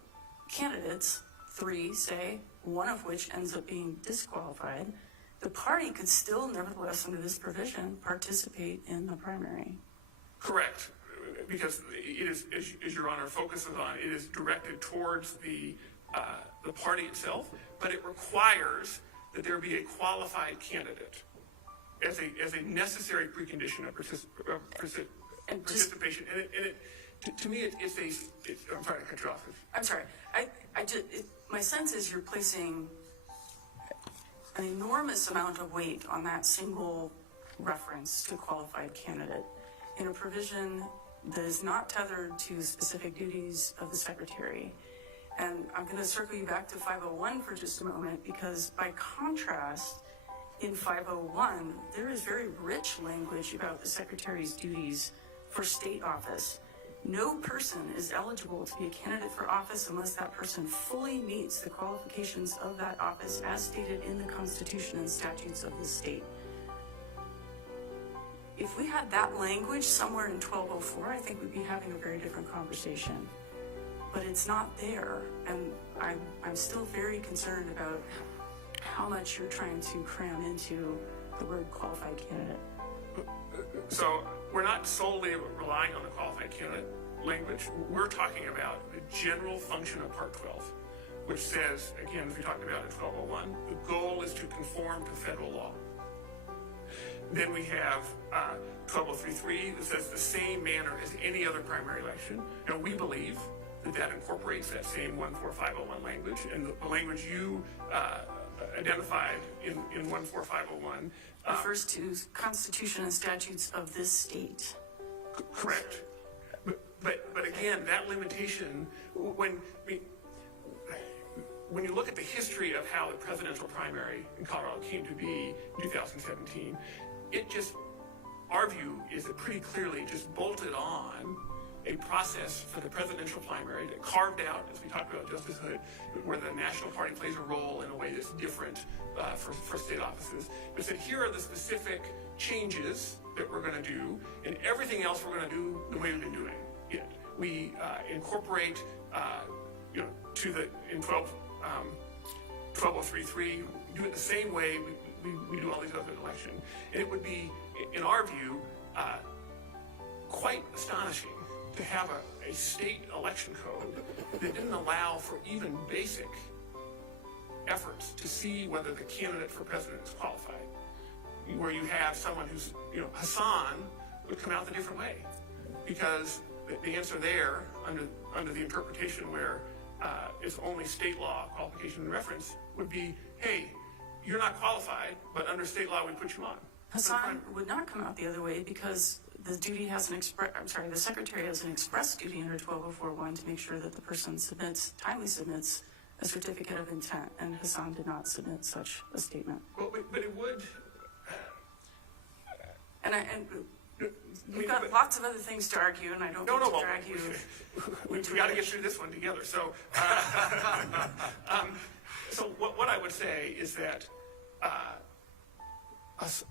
candidates, 3, say, one of which ends up being disqualified. The party could still, nevertheless, under this provision, participate in the primary. Correct, because it is, as Your Honor focuses on, it is directed towards the party itself, but it requires that there be a qualified candidate as a necessary precondition of participation. To me, it's I'm sorry to cut you off. I'm sorry. My sense is you're placing an enormous amount of weight on that single reference to qualified candidate in a provision that is not tethered to specific duties of the secretary. And I'm going to circle you back to 501 for just a moment, because by contrast, in 501, there is very rich language about the secretary's duties for state office. No person is eligible to be a candidate for office unless that person fully meets the qualifications of that office as stated in the Constitution and statutes of the state. If we had that language somewhere in 1204, I think we'd be having a very different conversation. But it's not there, and I'm still very concerned about how much you're trying to cram into the word qualified candidate. So we're not solely relying on the qualified candidate language. We're talking about the general function of Part 12, which says, again, as we talked about in 1201, the goal is to conform to federal law. Then we have 12033 that says the same manner as any other primary election. Now, we believe that incorporates that same 14501 language, and the language you identified in 14501 refers to Constitution and statutes of this state. Correct. But again, that limitation, when you look at the history of how the presidential primary in Colorado came to be in 2017, our view is it pretty clearly just bolted on a process for the presidential primary that carved out, as we talked about Justice Hood, where the National Party plays a role in a way that's different for state offices. But said, here are the specific changes that we're going to do, and everything else we're going to do the way we've been doing it. We incorporate, in 12033, do it the same way we do all these other elections. And it would be, in our view, quite astonishing to have a state election code that didn't allow for even basic efforts to see whether the candidate for president is qualified. Where you have someone who's, Hassan would come out a different way, because the answer there, under the interpretation where it's only state law qualification and reference, would be, hey, you're not qualified, but under state law we put you on. Hassan would not come out the other way because the duty has the secretary has an express duty under 12041 to make sure that the person timely submits a certificate of intent, and Hassan did not submit such a statement. Well, but it would. And we've got lots of other things to argue, and I don't want to drag you. We got to get through this one together. So, so what I would say is that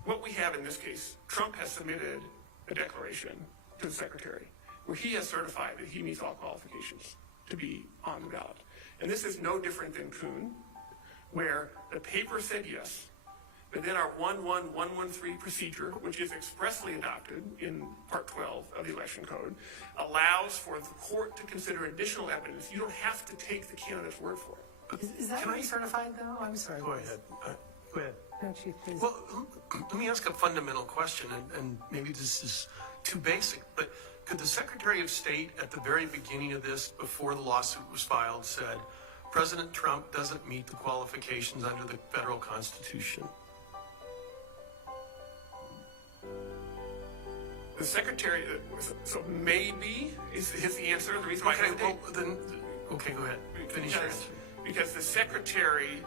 what we have in this case, Trump has submitted a declaration to the secretary where he has certified that he meets all qualifications to be on the ballot. And this is no different than Kuhn, where the paper said yes, but then our 11113 procedure, which is expressly adopted in Part 12 of the Election Code, allows for the court to consider additional evidence. You don't have to take the candidate's word for it. Is that certified though? I'm sorry. Go ahead. Go ahead. No, Chief, please. Well, let me ask a fundamental question, and maybe this is too basic, but could the Secretary of State at the very beginning of this, before the lawsuit was filed, said, President Trump doesn't meet the qualifications under the federal Constitution? The Secretary, so maybe is the answer. The reason why I hesitate. Okay, go ahead. Finish your answer. Because the Secretary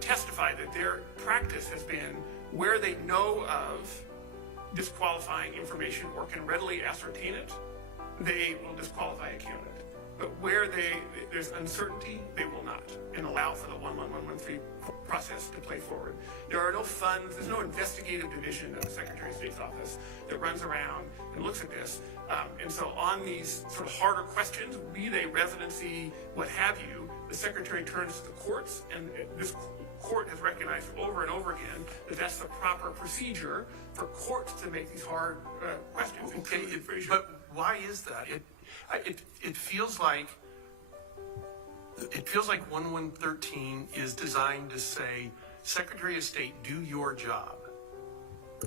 testified that their practice has been where they know of disqualifying information or can readily ascertain it, they will disqualify a candidate. But where there's uncertainty, they will not, and allow for the 11113 process to play forward. There are no funds, there's no investigative division of the Secretary of State's office that runs around and looks at this. And so on these sort of harder questions, be they residency, what have you, the Secretary turns to the courts, and this court has recognized over and over again that that's the proper procedure for courts to make these hard questions. Okay, but why is that? It feels like 1113 is designed to say, Secretary of State, do your job,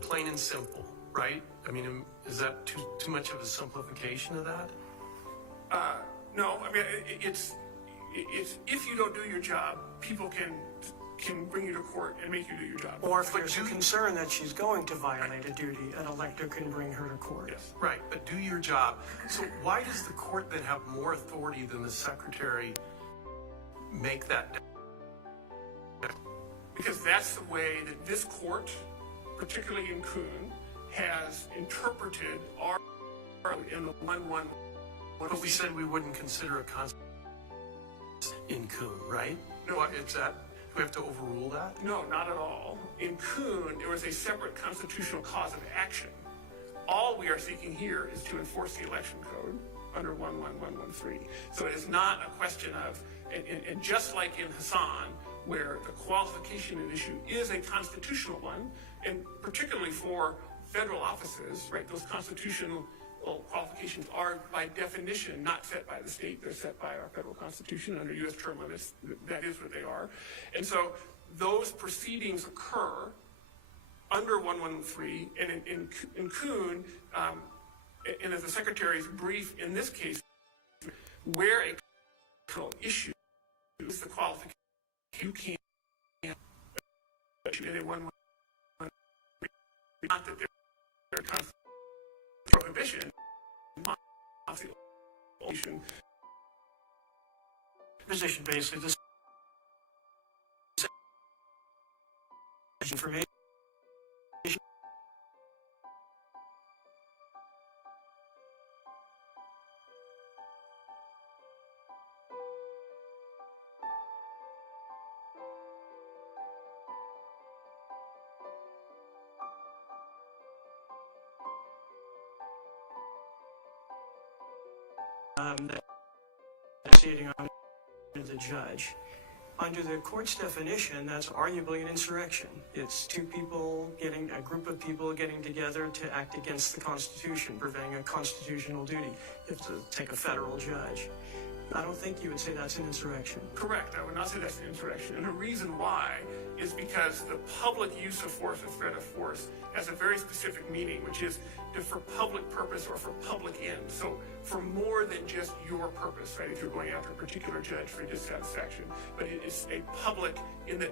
plain and simple, right? I mean, is that too much of a simplification of that? No, I mean it's if you don't do your job, people can bring you to court and make you do your job. Or if there's a concern that she's going to violate a duty, an elector can bring her to court. Yes. Right, but do your job. So why does the court then have more authority than the Secretary make that? Because that's the way that this court, particularly in Kuhn, has interpreted our in the 111. But we said we wouldn't consider a constitution in Kuhn, right? No, Is that, do we have to overrule that? No, not at all. In Kuhn, there was a separate constitutional cause of action. All we are seeking here is to enforce the election code under 11113. So it is not a question of, and just like in Hassan, where the qualification issue is a constitutional one, and particularly for federal offices, right, those constitutional qualifications are by definition not set by the state, they're set by our federal constitution under U.S. term limits, that is what they are. And so those proceedings occur under 113, and in Kuhn, and as the Secretary's brief in this case, where a constitutional issue is the qualification, you can't issue in a 113. Not that there's a prohibition, Position basically this information. Proceeding on the judge. Under the court's definition, that's arguably an insurrection. It's a group of people getting together to act against the Constitution, preventing a constitutional duty. You have to take a federal judge. I don't think you would say that's an insurrection. Correct. I would not say that's an insurrection. And the reason why is because the public use of force or threat of force has a very specific meaning, which is for public purpose or for public ends. So for more than just your purpose, right? If you're going after a particular judge for dissatisfaction, but it is a public in that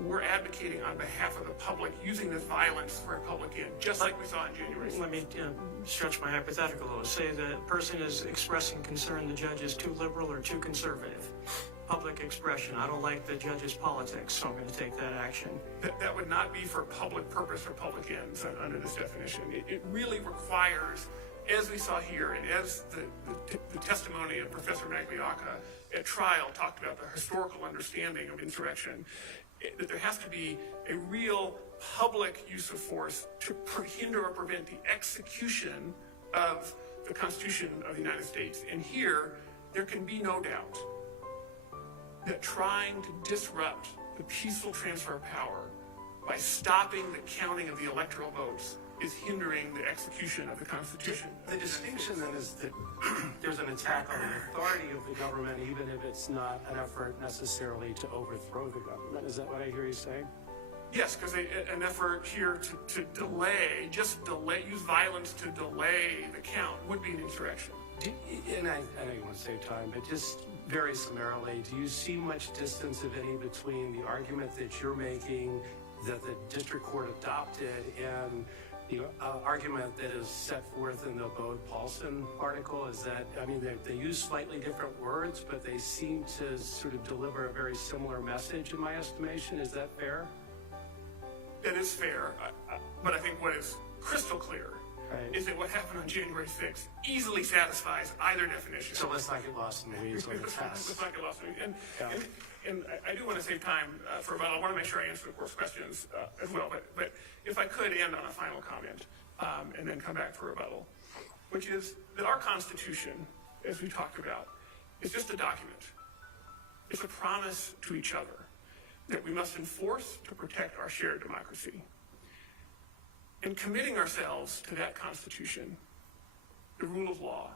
we're advocating on behalf of the public using this violence for a public end, just like we saw in January 6th. Let me stretch my hypothetical a little. Say the person is expressing concern the judge is too liberal or too conservative. Public expression. I don't like the judge's politics, so I'm going to take that action. That would not be for public purpose or public ends under this definition. It really requires, as we saw here, and as the testimony of Professor Magliocca at trial talked about the historical understanding of insurrection, that there has to be a real public use of force to hinder or prevent the execution of the Constitution of the United States. And here, there can be no doubt that trying to disrupt the peaceful transfer of power by stopping the counting of the electoral votes is hindering the execution of the Constitution. The distinction then is that there's an attack on the authority of the government, even if it's not an effort necessarily to overthrow the government. Is that what I hear you saying? Yes, because an effort here to delay, use violence to delay the count would be an insurrection. And I know you want to save time, but just very summarily, do you see much distance, if any, between the argument that you're making that the district court adopted and the argument that is set forth in the Bode-Paulson article? Is that, I mean, they use slightly different words, but they seem to sort of deliver a very similar message in my estimation. Is that fair? That is fair, but I think what is crystal clear is that what happened on January 6th easily satisfies either definition. So let's not get lost in the weeds on the test. Let's not get lost in the weeds. And I do want to save time for about, I want to make sure I answer the court's questions as well, but if I could end on a final comment and then come back for rebuttal, which is that our Constitution, as we talked about, is just a document. It's a promise to each other that we must enforce to protect our shared democracy. In committing ourselves to that Constitution, the rule of law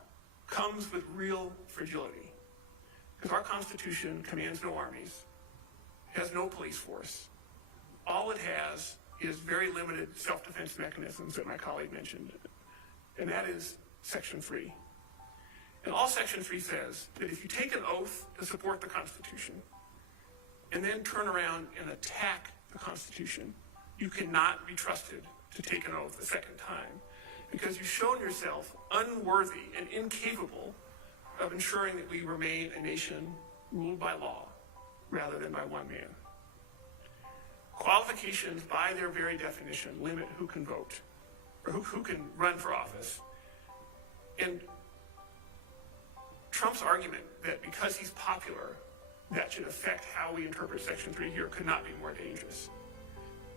comes with real fragility. Because our Constitution commands no armies, has no police force. All it has is very limited self-defense mechanisms that my colleague mentioned. And that is Section 3. And all Section 3 says that if you take an oath to support the Constitution and then turn around and attack the Constitution, you cannot be trusted to take an oath a second time because you've shown yourself unworthy and incapable of ensuring that we remain a nation ruled by law rather than by one man. Qualifications, by their very definition, limit who can vote or who can run for office. And Trump's argument that because he's popular, that should affect how we interpret Section 3 here could not be more dangerous.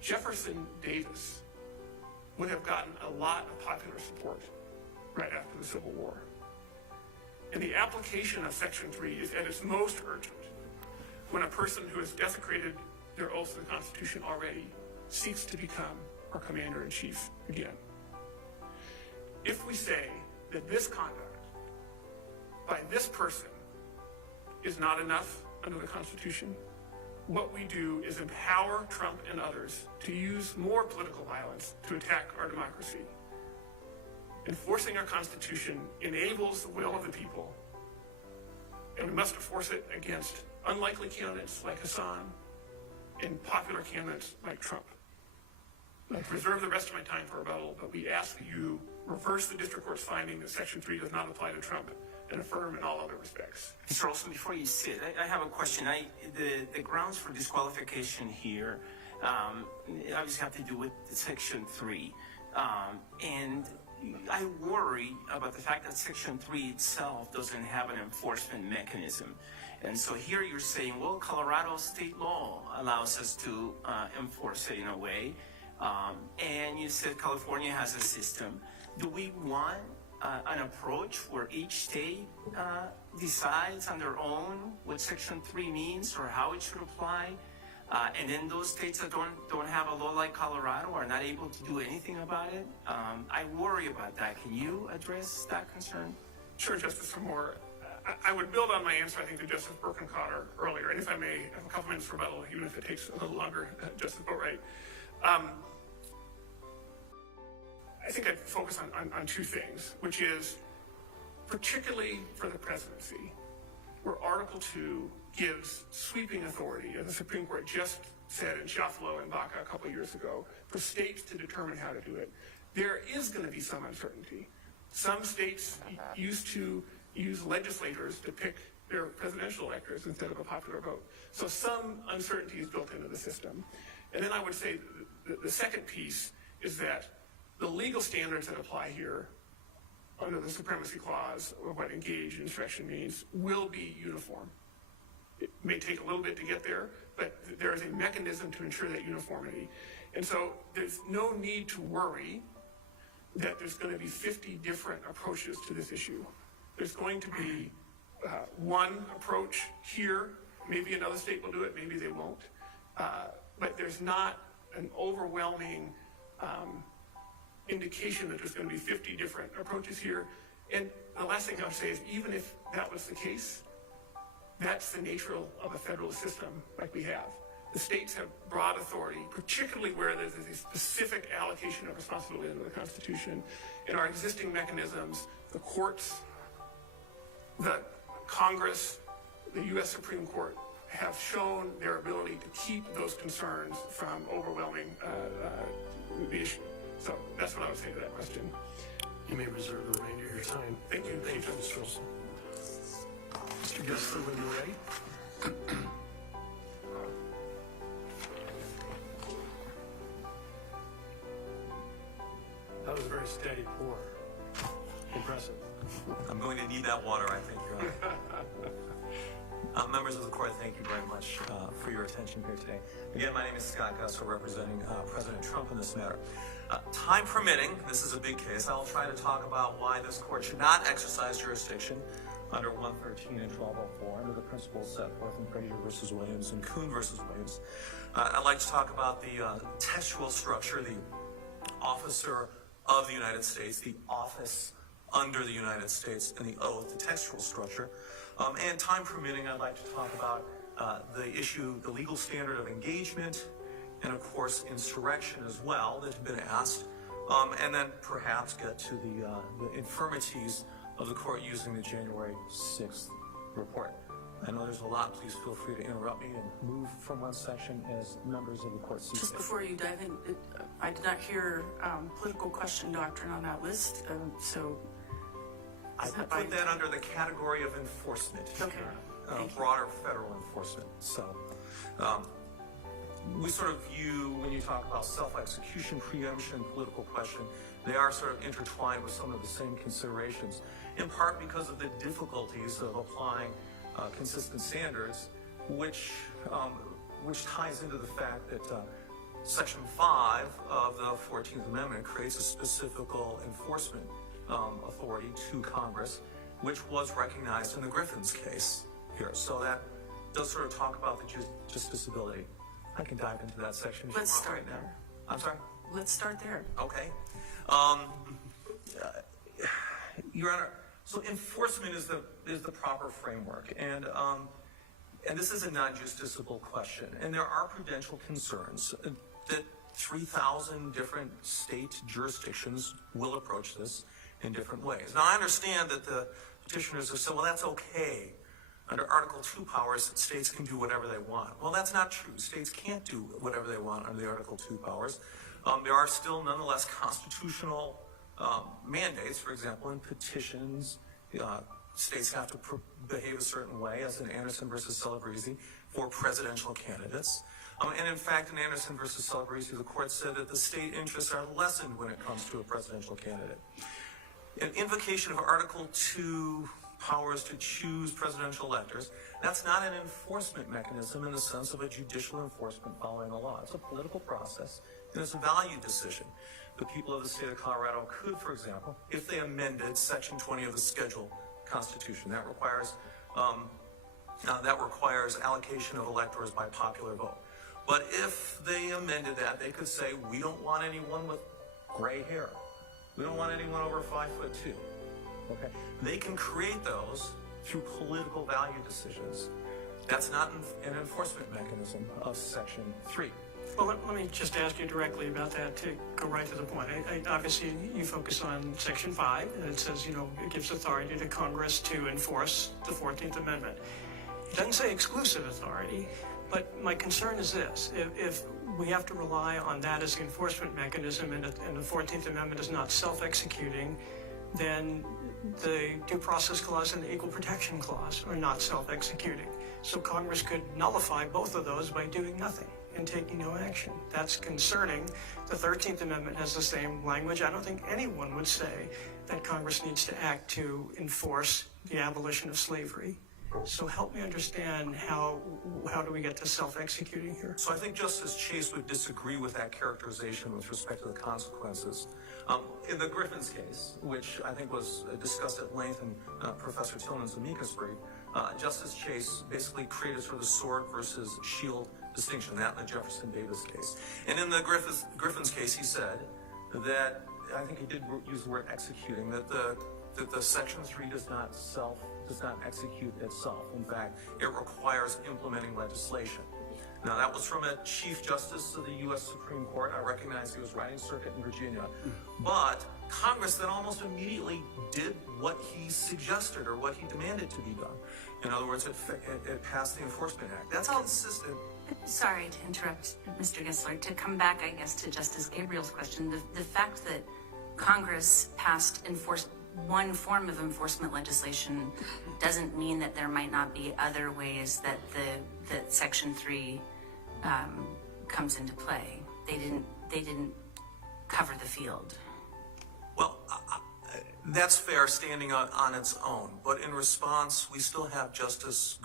Jefferson Davis would have gotten a lot of popular support right after the Civil War. And the application of Section 3 is at its most urgent when a person who has desecrated their oath to the Constitution already seeks to become our commander-in-chief again. If we say that this conduct by this person is not enough under the Constitution, what we do is empower Trump and others to use more political violence to attack our democracy. Enforcing our Constitution enables the will of the people, and we must enforce it against unlikely candidates like Hassan and popular candidates like Trump. I reserve the rest of my time for rebuttal, but we ask that you reverse the district court's finding that Section 3 does not apply to Trump and affirm in all other respects. Mr. Olson, before you sit, I have a question. The grounds for disqualification here obviously have to do with Section 3. And I worry about the fact that Section 3 itself doesn't have an enforcement mechanism. And so here you're saying, well, Colorado state law allows us to enforce it in a way. And you said California has a system. Do we want an approach where each state decides on their own what Section 3 means or how it should apply? And then those states that don't have a law like Colorado are not able to do anything about it? I worry about that. Can you address that concern? Sure, Justice Moore. I would build on my answer, I think, to Justice Birkencotter earlier. And if I may have a couple minutes for rebuttal, even if it takes a little longer, Justice Boatwright. I think I'd focus on two things, which is particularly for the presidency, where Article 2 gives sweeping authority, as the Supreme Court just said in Shuffalo and Baca a couple years ago, for states to determine how to do it. There is going to be some uncertainty. Some states used to use legislators to pick their presidential electors instead of a popular vote. So some uncertainty is built into the system. And then I would say the second piece is that the legal standards that apply here under the Supremacy Clause, or what engaged insurrection means, will be uniform. It may take a little bit to get there, but there is a mechanism to ensure that uniformity. And so there's no need to worry that there's going to be 50 different approaches to this issue. There's going to be one approach here. Maybe another state will do it, maybe they won't. But there's not an overwhelming indication that there's going to be 50 different approaches here. And the last thing I would say is, even if that was the case, that's the nature of a federal system like we have. The states have broad authority, particularly where there's a specific allocation of responsibility under the Constitution. In our existing mechanisms, the courts, the Congress, the U.S. Supreme Court have shown their ability to keep those concerns from overwhelming the issue. So that's what I would say to that question. You may reserve the remainder of your time. Thank you. Thank you, Mr. Olson. Mr. Gessler, when you're ready. That was a very steady pour. Impressive. I'm going to need that water, I think, Your Honor. Members of the court, thank you very much for your attention here today. Again, my name is Scott Gessler, representing President Trump in this matter. Time permitting, this is a big case. I'll try to talk about why this court should not exercise jurisdiction under 113 and 1204 under the principles set forth in Frazier v. Williams and Kuhn v. Williams. I'd like to talk about the textual structure, the officer of the United States, the office under the United States, and the oath, the textual structure. And time permitting, I'd like to talk about the issue, the legal standard of engagement, and of course, insurrection as well that have been asked, and then perhaps get to the infirmities of the court using the January 6th report. I know there's a lot. Please feel free to interrupt me and move from one section as members of the court see Just fit. before you dive in, I did not hear political question doctrine on that list, so. I put that under the category of enforcement. Okay. Thank you. Broader federal enforcement. So we sort of view, when you talk about self-execution, preemption, political question, they are sort of intertwined with some of the same considerations, in part because of the difficulties of applying consistent standards, which ties into the fact that Section 5 of the 14th Amendment creates a specific enforcement authority to Congress, which was recognized in the Griffin's case here. So that does sort of talk about the justiciability. I can dive into that section if Let's you want start right now. there. I'm sorry? Let's start there. Okay. Your Honor, so enforcement is the proper framework. And And this is a non-justiciable question. And there are prudential concerns that 3,000 different state jurisdictions will approach this in different ways. Now, I understand that the petitioners have said, well, that's okay. Under Article 2 powers, states can do whatever they want. Well, that's not true. States can't do whatever they want under the Article 2 powers. There are still, nonetheless, constitutional mandates. For example, in petitions, states have to behave a certain way, as in Anderson versus Celebrezzi, for presidential candidates. And in fact, in Anderson versus Celebrezzi, the court said that the state interests are lessened when it comes to a presidential candidate. An invocation of Article 2 powers to choose presidential electors, that's not an enforcement mechanism in the sense of a judicial enforcement following a law. It's a political process, and it's a value decision. The people of the state of Colorado could, for example, if they amended Section 20 of the Schedule Constitution, that requires allocation of electors by popular vote. But if they amended that, they could say, we don't want anyone with gray hair. We don't want anyone over 5'2". Okay? They can create those through political value decisions. That's not an enforcement mechanism of Section 3. Well, let me just ask you directly about that to go right to the point. Obviously, you focus on Section 5, and it says, it gives authority to Congress to enforce the 14th Amendment. It doesn't say exclusive authority, but my concern is this. If we have to rely on that as the enforcement mechanism and the 14th Amendment is not self-executing, then the Due Process Clause and the Equal Protection Clause are not self-executing. So Congress could nullify both of those by doing nothing and taking no action. That's concerning. The 13th Amendment has the same language. I don't think anyone would say that Congress needs to act to enforce the abolition of slavery. So help me understand how do we get to self-executing here? So I think Justice Chase would disagree with that characterization with respect to the consequences. In the Griffin's case, which I think was discussed at length in Professor Tillman's amicus brief, Justice Chase basically created sort of the sword versus shield distinction, that in the Jefferson Davis case. And in the Griffin's case, he said that, I think he did use the word executing, that the Section 3 does not execute itself. In fact, it requires implementing legislation. Now, that was from a Chief Justice of the U.S. Supreme Court. I recognize he was riding circuit in Virginia. But Congress then almost immediately did what he suggested or what he demanded to be done. In other words, it passed the Enforcement Act. That's consistent. Sorry to interrupt, Mr. Gessler. To come back, I guess, to Justice Gabriel's question, the fact that Congress passed one form of enforcement legislation doesn't mean that there might not be other ways that that Section 3 comes into play. They didn't cover the field. Well, that's fair standing on its own. But in response, we still have Justice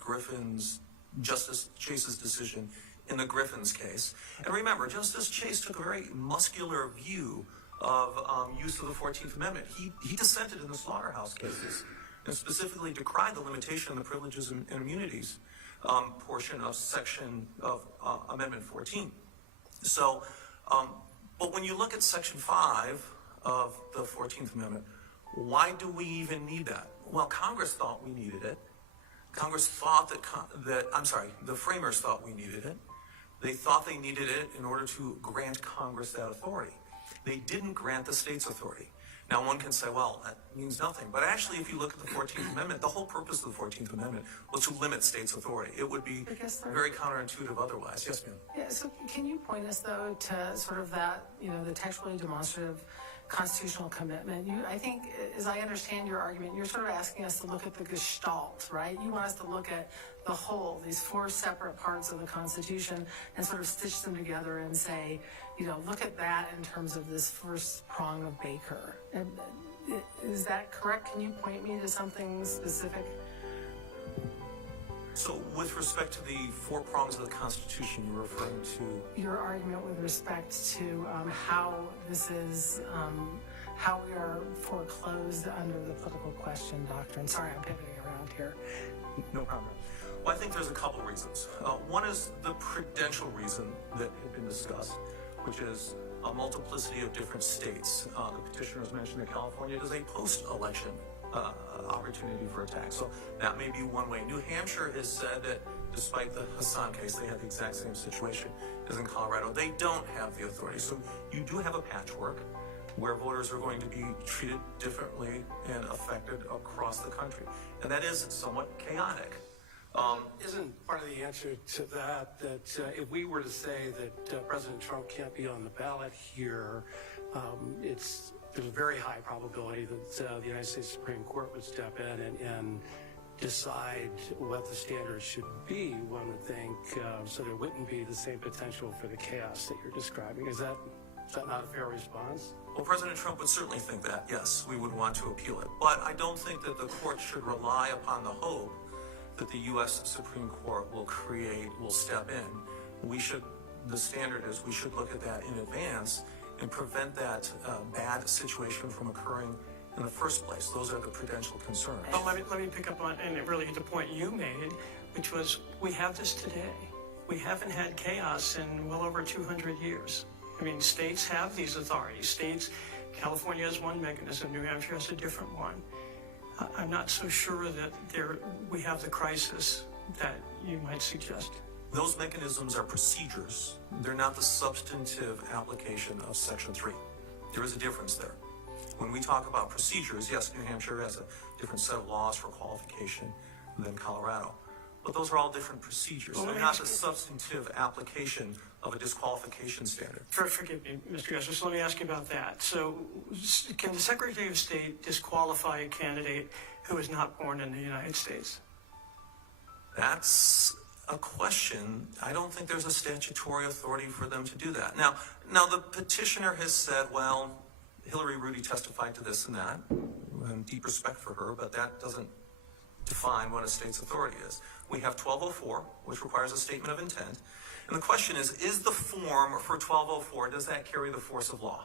Chase's decision in the Griffin's case. And remember, Justice Chase took a very muscular view of use of the 14th Amendment. He dissented in the slaughterhouse cases and specifically decried the limitation on the privileges and immunities portion of Amendment 14. So, but when you look at Section 5 of the 14th Amendment, why do we even need that? Well, Congress thought we needed it. Congress thought the framers thought we needed it. They thought they needed it in order to grant Congress that authority. They didn't grant the states authority. Now, one can say, well, that means nothing. But actually, if you look at the 14th Amendment, the whole purpose of the 14th Amendment was to limit states' authority. It would be very counterintuitive otherwise. Yes, ma'am. Yeah, so can you point us, though, to sort of that, the textually demonstrative constitutional commitment? I think, as I understand your argument, you're sort of asking us to look at the gestalt, right? You want us to look at the whole, these four separate parts of the Constitution, and sort of stitch them together and say, look at that in terms of this first prong of Baker. And is that correct? Can you point me to something specific? So with respect to the four prongs of the Constitution, you're referring to? Your argument with respect to how this is, how we are foreclosed under the political question doctrine. Sorry, I'm pivoting around here. No problem. Well, I think there's a couple of reasons. One is the prudential reason that had been discussed, which is a multiplicity of different states. The petitioners mentioned that California is a post-election opportunity for attack. So that may be one way. New Hampshire has said that despite the Hassan case, they have the exact same situation as in Colorado. They don't have the authority. So you do have a patchwork where voters are going to be treated differently and affected across the country. And that is somewhat chaotic. Isn't part of the answer to that if we were to say that President Trump can't be on the ballot here, there's a very high probability that the United States Supreme Court would step in and decide what the standards should be, one would think, so there wouldn't be the same potential for the chaos that you're describing. Is that not a fair response? Well, President Trump would certainly think that, yes, we would want to appeal it. But I don't think that the court should rely upon the hope that the U.S. Supreme Court will step in. The standard is we should look at that in advance and prevent that bad situation from occurring in the first place. Those are the prudential concerns. Well, let me pick up on, and really the point you made, which was we have this today. We haven't had chaos in well over 200 years. I mean, states have these authorities. California has one mechanism, New Hampshire has a different one. I'm not so sure that we have the crisis that you might suggest. Those mechanisms are procedures. They're not the substantive application of Section 3. There is a difference there. When we talk about procedures, yes, New Hampshire has a different set of laws for qualification than Colorado. But those are all different procedures. They're not the substantive application of a disqualification standard. Forgive me, Mr. Justice, let me ask you about that. So can the Secretary of State disqualify a candidate who is not born in the United States? That's a question. I don't think there's a statutory authority for them to do that. Now the petitioner has said, well, Hillary Rudy testified to this and that, and deep respect for her, but that doesn't define what a state's authority is. We have 1204, which requires a statement of intent. And the question is the form for 1204, does that carry the force of law?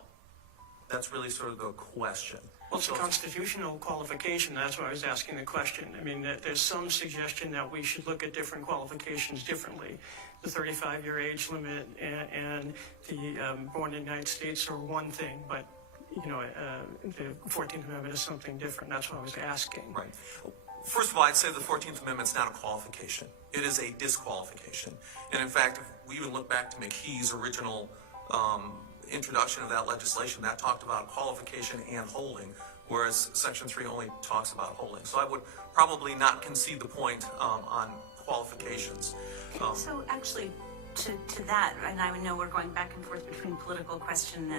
That's really sort of the question. Well, it's a constitutional qualification. That's why I was asking the question. I mean, there's some suggestion that we should look at different qualifications differently. The 35-year age limit and the born in the United States are one thing, but the 14th Amendment is something different. That's what I was asking. Right. First of all, I'd say the 14th Amendment is not a qualification. It is a disqualification. And in fact, if we even look back to McKee's original introduction of that legislation, that talked about qualification and holding, whereas Section 3 only talks about holding. So I would probably not concede the point on qualifications. So actually, to that, and I know we're going back and forth between political question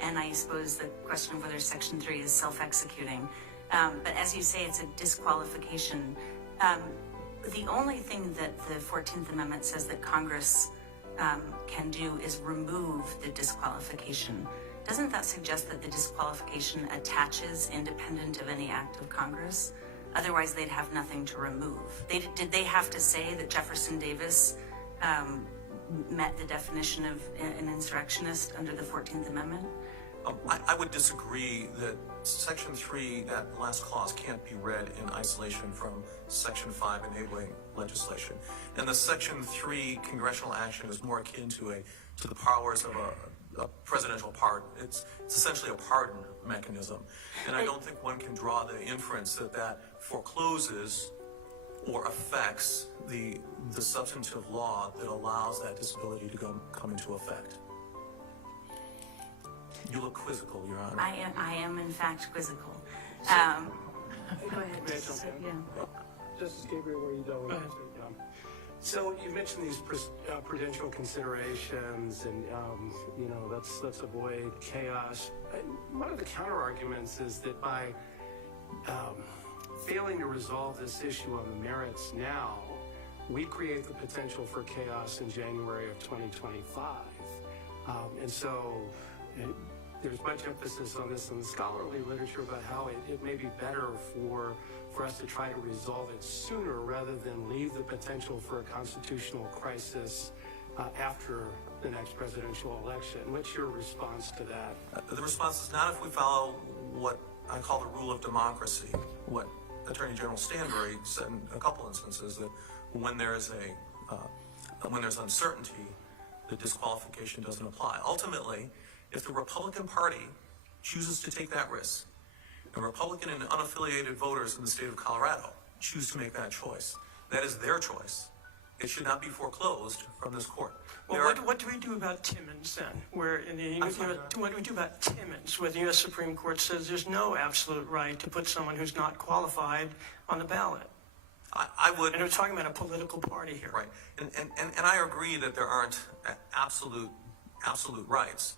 and I suppose the question of whether Section 3 is self-executing. But as you say, it's a disqualification. The only thing that the 14th Amendment says that Congress can do is remove the disqualification. Doesn't that suggest that the disqualification attaches independent of any act of Congress? Otherwise, they'd have nothing to remove. Did they have to say that Jefferson Davis met the definition of an insurrectionist under the 14th Amendment? I would disagree that Section 3, that last clause, can't be read in isolation from Section 5 enabling legislation. And the Section 3 congressional action is more akin to the powers of a presidential pardon. It's essentially a pardon mechanism. And I don't think one can draw the inference that forecloses or affects the substantive law that allows that disability to come into effect. You look quizzical, Your Honor. I am in fact quizzical. Go ahead. Justice Gabriel, where are you going? So you mentioned these prudential considerations, and let's avoid chaos. One of the counter arguments is that by failing to resolve this issue on the merits now, we create the potential for chaos in January of 2025, and so. There's much emphasis on this in the scholarly literature about how it may be better for us to try to resolve it sooner rather than leave the potential for a constitutional crisis after the next presidential election. What's your response to that? The response is not if we follow what I call the rule of democracy, what Attorney General Stanbury said in a couple instances, that when there's uncertainty, the disqualification doesn't apply. Ultimately, if the Republican Party chooses to take that risk, And Republican and unaffiliated voters in the state of Colorado choose to make that choice. That is their choice. It should not be foreclosed from this court. Well, what do we do about Timmons then? Where what do we do about Timmons, where the U.S. Supreme Court says there's no absolute right to put someone who's not qualified on the ballot? I would. And we're talking about a political party here. Right. And I agree that there aren't absolute rights,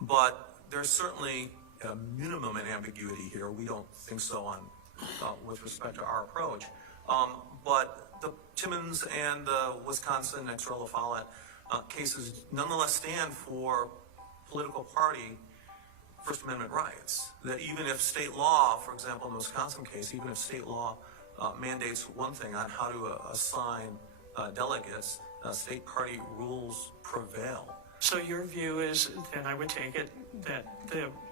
but there's certainly a minimum in ambiguity here. We don't think so on with respect to our approach. But the Timmons and the Wisconsin ex rel Follett cases nonetheless stand for political party First Amendment rights. That even if state law, for example, in the Wisconsin case, even if state law mandates one thing on how to assign delegates, state party rules prevail. So your view is, and I would take it, that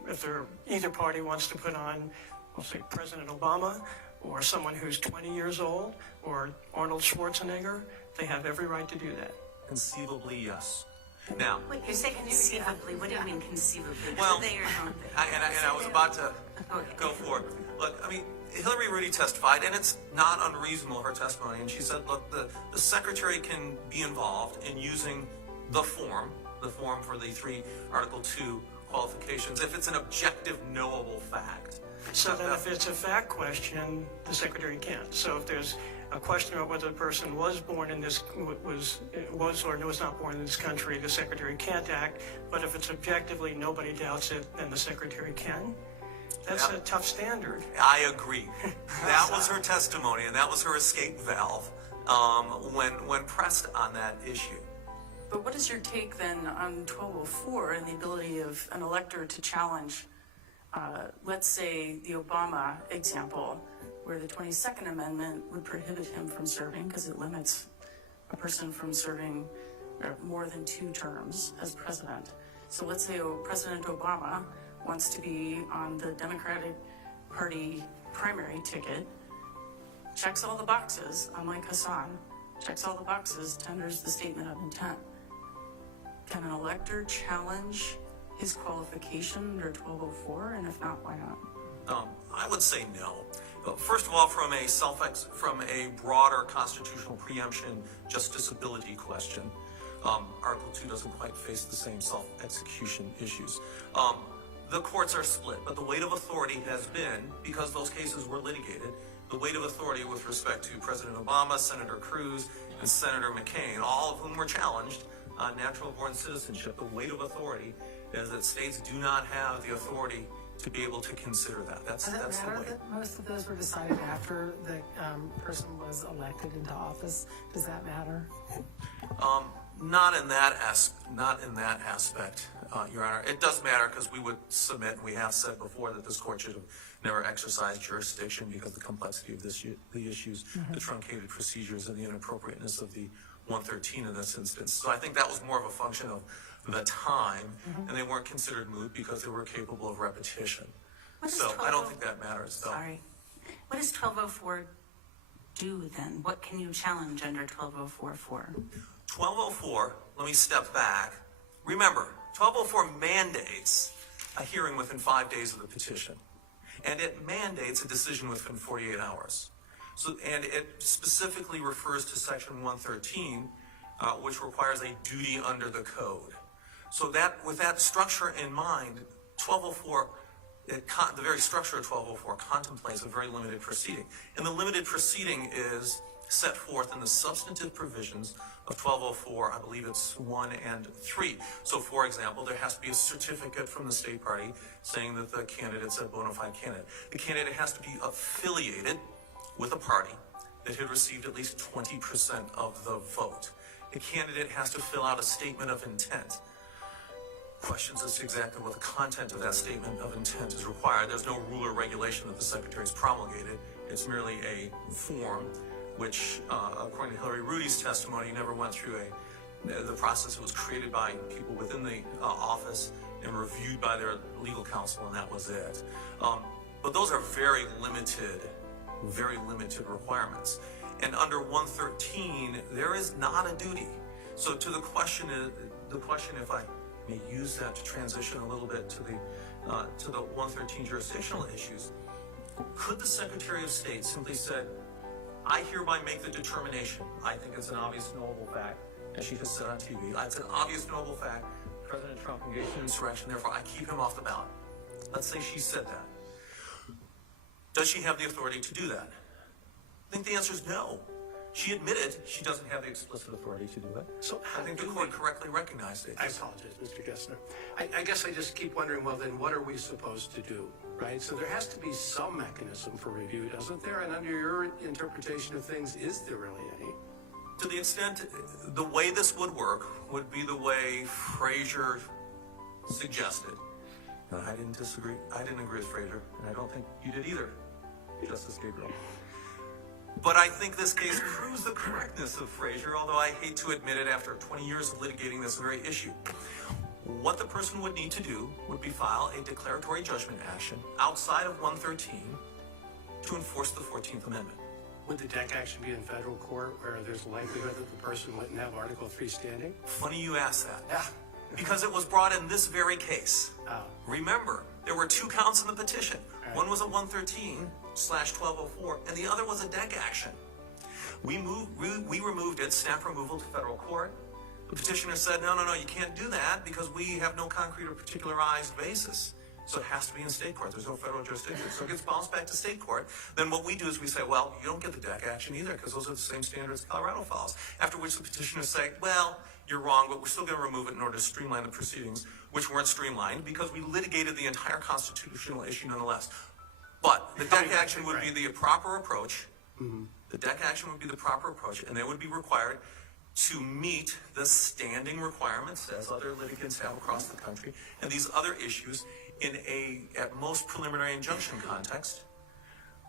if either party wants to put on, we'll say, President Obama, or someone who's 20 years old, or Arnold Schwarzenegger, they have every right to do that. Conceivably, yes. Now, Wait, you say conceivably. What do you mean conceivably? Well, They or don't they? I was about to go for it. Look, I mean, Hillary Rudy testified, and it's not unreasonable, her testimony, and she said, look, the secretary can be involved in using the form for the 3 Article 2 qualifications, if it's an objective, knowable fact. So then if it's a fact question, the secretary can't. So if there's a question about whether the person was born in this, was or was not born in this country, the secretary can't act. But if it's objectively, nobody doubts it, then the secretary can. That's a tough standard. I agree. That was her testimony, and that was her escape valve when pressed on that issue. But what is your take then on 1204 and the ability of an elector to challenge, let's say, the Obama example, where the 22nd Amendment would prohibit him from serving because it limits a person from serving more than 2 terms as president. So let's say President Obama wants to be on the Democratic Party primary ticket, checks all the boxes, unlike Hassan, checks all the boxes, tenders the statement of intent. Can an elector challenge his qualification under 1204, and if not, why not? I would say no. First of all, from a broader constitutional preemption justiciability question, Article 2 doesn't quite face the same self-execution issues. The courts are split, but the weight of authority has been, because those cases were litigated, the weight of authority with respect to President Obama, Senator Cruz, and Senator McCain, all of whom were challenged on natural-born citizenship. The weight of authority is that states do not have the authority to be able to consider that. That's Does it the matter weight. that most of those were decided after the person was elected into office? Does that matter? Not in that aspect, Your Honor. It does matter because we would submit, and we have said before, that this court should have never exercised jurisdiction because of the complexity of the issues, the truncated procedures, and the inappropriateness of the 113 in this instance. So I think that was more of a function of the time, and they weren't considered moot because they were capable of repetition. So I don't think that matters, though. Sorry. What does 1204 do then? What can you challenge under 1204 for? 1204, let me step back. Remember, 1204 mandates a hearing within 5 days of the petition, and it mandates a decision within 48 hours. So, and it specifically refers to Section 113, which requires a duty under the code. So that, with that structure in mind, 1204, the very structure of 1204 contemplates a very limited proceeding. And the limited proceeding is set forth in the substantive provisions of 1204, I believe it's 1 and 3. So, for example, there has to be a certificate from the state party saying that the candidate's a bona fide candidate. The candidate has to be affiliated with a party that had received at least 20% of the vote. The candidate has to fill out a statement of intent. Questions as to exactly what the content of that statement of intent is required. There's no rule or regulation that the Secretary has promulgated. It's merely a form which, according to Hillary Rudy's testimony, never went through the process. It was created by people within the office and reviewed by their legal counsel, and that was it. But those are very limited requirements. And under 113, there is not a duty. So to the question, if I may use that to transition a little bit to the 113 jurisdictional issues, Could the Secretary of State simply said, I hereby make the determination, I think it's an obvious knowable fact, as she has said on TV, it's an obvious knowable fact, President Trump engaged in insurrection, therefore I keep him off the ballot. Let's say she said that. Does she have the authority to do that? I think the answer is no. She admitted she doesn't have the explicit authority to do it. So I think the court correctly recognized it. I apologize, Mr. Gessner. I guess I just keep wondering, well, then what are we supposed to do, right? So there has to be some mechanism for review, doesn't there? And under your interpretation of things, is there really any? To the extent, the way this would work would be the way Frazier suggested. And I didn't disagree. I didn't agree with Frazier, and I don't think you did either, Justice Gabriel. But I think this case proves the correctness of Frazier, although I hate to admit it after 20 years of litigating this very issue. What the person would need to do would be file a declaratory judgment action outside of 113 to enforce the 14th Amendment. Would the deck action be in federal court where there's likelihood that the person wouldn't have Article 3 standing? Funny you ask that. Yeah. Because it was brought in this very case. Oh. Remember, there were 2 counts in the petition. One was a 113/1204, and the other was a deck action. We removed it, snap removal to federal court. The petitioner said, no, you can't do that because we have no concrete or particularized basis. So it has to be in state court. There's no federal jurisdiction. So it gets bounced back to state court. Then what we do is we say, well, you don't get the deck action either because those are the same standards Colorado follows. After which the petitioners say, well, you're wrong, but we're still going to remove it in order to streamline the proceedings, which weren't streamlined because we litigated the entire constitutional issue nonetheless. But the deck action would be the proper approach. Mm-hmm. The deck action would be the proper approach, and they would be required to meet the standing requirements, as other litigants have across the country, and these other issues in a, at most, preliminary injunction context,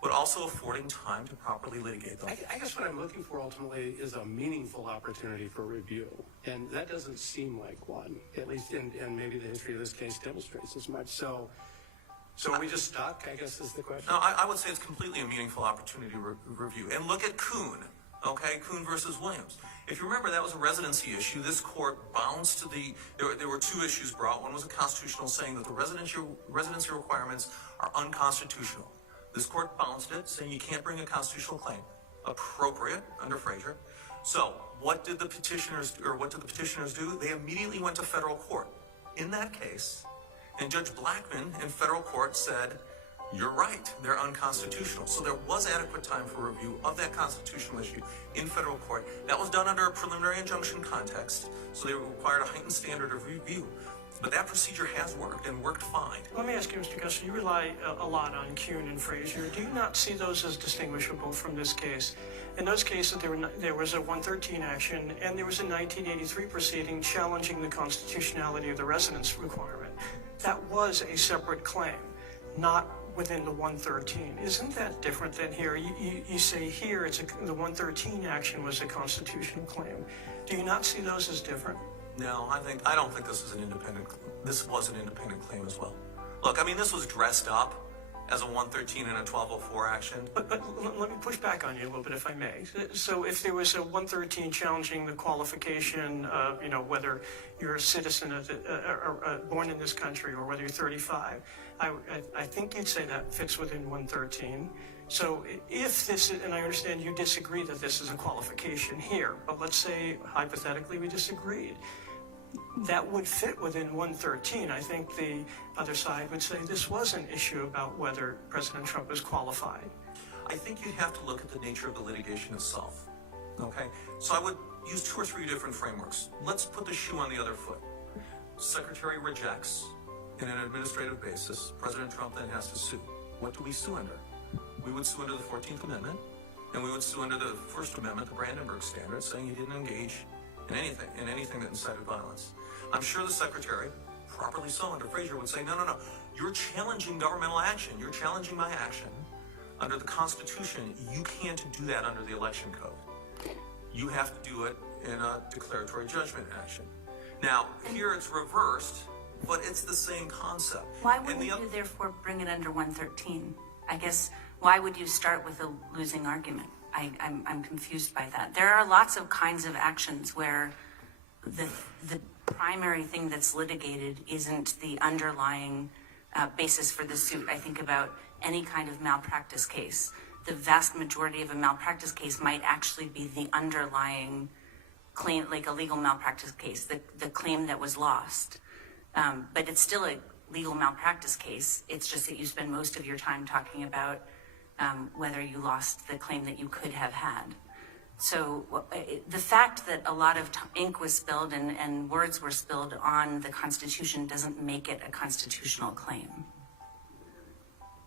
but also affording time to properly litigate them. I guess what I'm looking for ultimately is a meaningful opportunity for review, and that doesn't seem like one, at least, and maybe the history of this case demonstrates as much. So are we just stuck, I guess, is the question? No, I would say it's completely a meaningful opportunity review. And look at Kuhn, okay? Kuhn versus Williams. If you remember, that was a residency issue. This court bounced to there were 2 issues brought. One was a constitutional, saying that the residency requirements are unconstitutional. This court bounced it, saying you can't bring a constitutional claim. Appropriate under Frazier. So what did the petitioners do? They immediately went to federal court. In that case, and Judge Blackmun in federal court said, you're right, they're unconstitutional. So there was adequate time for review of that constitutional issue in federal court. That was done under a preliminary injunction context, so they required a heightened standard of review. But that procedure has worked and worked fine. Let me ask you, Mr. Gessler, you rely a lot on Kuhn and Frazier. Do you not see those as distinguishable from this case? In those cases, there was a 113 action, and there was a 1983 proceeding challenging the constitutionality of the residence requirement. That was a separate claim, not within the 113. Isn't that different than here? You say here the 113 action was a constitutional claim. Do you not see those as different? No, I don't think this was an independent claim as well. Look, I mean, this was dressed up as a 113 and a 1204 action. But let me push back on you a little bit, if I may. So if there was a 113 challenging the qualification of, whether you're a citizen born in this country or whether you're 35, I think you'd say that fits within 113. So if this is, and I understand you disagree that this is a qualification here, but let's say hypothetically we disagreed, that would fit within 113. I think the other side would say this was an issue about whether President Trump is qualified. I think you'd have to look at the nature of the litigation itself. Okay? So I would use 2 or 3 different frameworks. Let's put the shoe on the other foot. Secretary rejects in an administrative basis. President Trump then has to sue. What do we sue under? We would sue under the 14th Amendment, and we would sue under the First Amendment, the Brandenburg Standard, saying he didn't engage in anything that incited violence. I'm sure the Secretary, properly so under Frazier, would say, no, you're challenging governmental action. You're challenging my action. Under the Constitution, you can't do that under the Election Code. You have to do it in a declaratory judgment action. Now, here it's reversed, but it's the same concept. Why wouldn't you therefore bring it under 113? I guess, why would you start with a losing argument? I'm confused by that. There are lots of kinds of actions where the primary thing that's litigated isn't the underlying basis for the suit. I think about any kind of malpractice case. The vast majority of a malpractice case might actually be the underlying claim, like a legal malpractice case, the claim that was lost. But it's still a legal malpractice case. It's just that you spend most of your time talking about whether you lost the claim that you could have had. So the fact that a lot of ink was spilled and words were spilled on the Constitution doesn't make it a constitutional claim.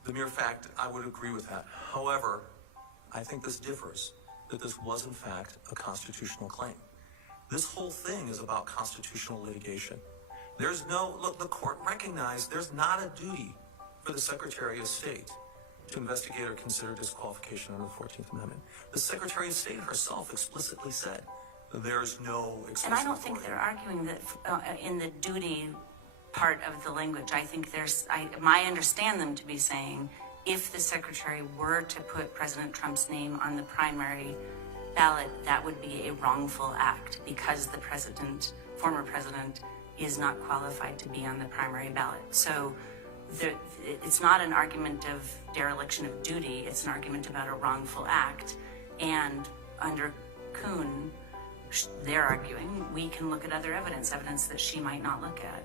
The mere fact, I would agree with that. However, I think this differs, that this was in fact a constitutional claim. This whole thing is about constitutional litigation. There's no, look, the court recognized there's not a duty for the Secretary of State to investigate or consider disqualification under the 14th Amendment. The Secretary of State herself explicitly said there's no explicit And I don't think authority. they're arguing that in the duty part of the language. I think I understand them to be saying if the Secretary were to put President Trump's name on the primary ballot, that would be a wrongful act because the former president, is not qualified to be on the primary ballot. So it's not an argument of dereliction of duty, it's an argument about a wrongful act. And under Kuhn, they're arguing we can look at other evidence that she might not look at.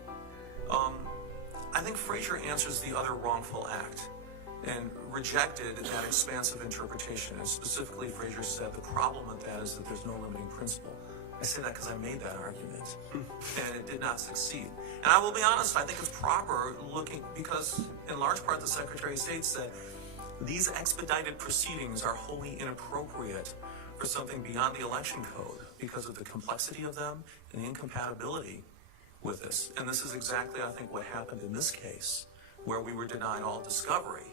I think Frazier answers the other wrongful act and rejected that expansive interpretation. And specifically, Frazier said the problem with that is that there's no limiting principle. I say that because I made that argument, and it did not succeed. And I will be honest, I think it's proper looking, because in large part the Secretary of State said these expedited proceedings are wholly inappropriate for something beyond the election code because of the complexity of them and the incompatibility with this. And this is exactly, I think, what happened in this case, where we were denied all discovery,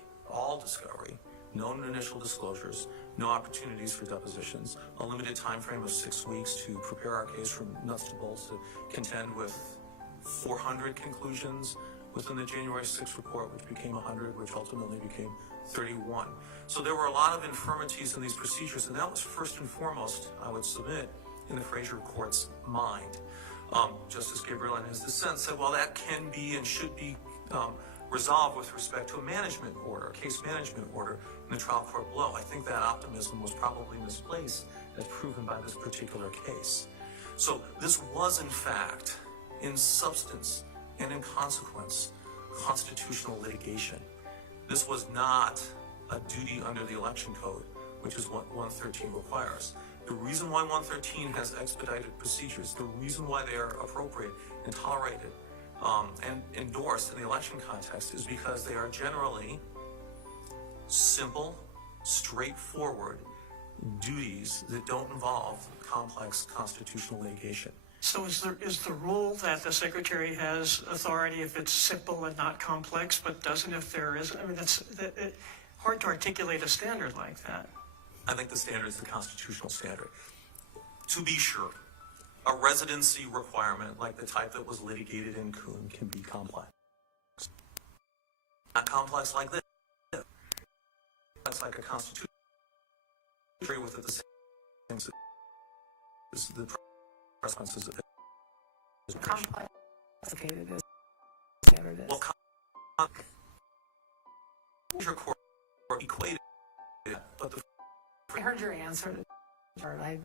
no initial disclosures, no opportunities for depositions, a limited time frame of 6 weeks to prepare our case from nuts to bolts to contend with 400 conclusions within the January 6th report, which became 100, which ultimately became 31. So there were a lot of infirmities in these procedures, and that was first and foremost, I would submit, in the Frazier Court's mind. Justice Gabriel, in his dissent, said, well, that can be and should be resolved with respect to a management order, a case management order in the trial court below. I think that optimism was probably misplaced, as proven by this particular case. So this was, in fact, in substance and in consequence, constitutional litigation. This was not a duty under the election code, which is what 113 requires. The reason why 113 has expedited procedures, the reason why they are appropriate and tolerated and endorsed in the election context is because they are generally simple, straightforward duties that don't involve complex constitutional litigation. So is the rule that the Secretary has authority if it's simple and not complex, but doesn't if there isn't? I mean, it's hard to articulate a standard like that. I think the standard is the constitutional standard. To be sure, a residency requirement like the type that was litigated in Kuhn can be complex. Not complex like this. That's like a constitution with it the same things as the consequences of it. Complex, complicated as standard is. Well, your court equated it, but the I heard your answer to Jared.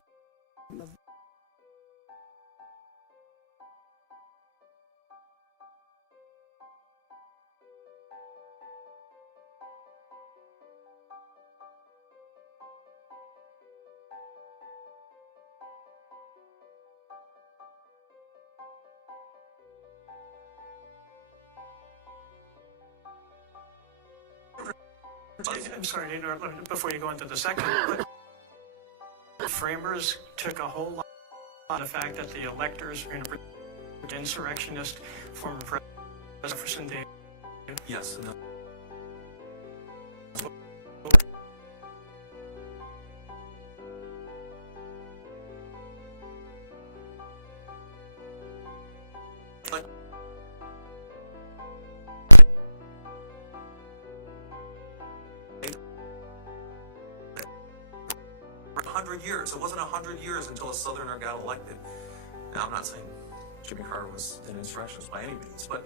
I'm sorry to interrupt before you go into the second, but the framers took a whole lot of the fact that the electors were going to protect insurrectionist former President Jefferson Davis. yes, no. But 100 years. It wasn't 100 years until a Southerner got elected. Now, I'm not saying Jimmy Carter was an insurrectionist by any means, but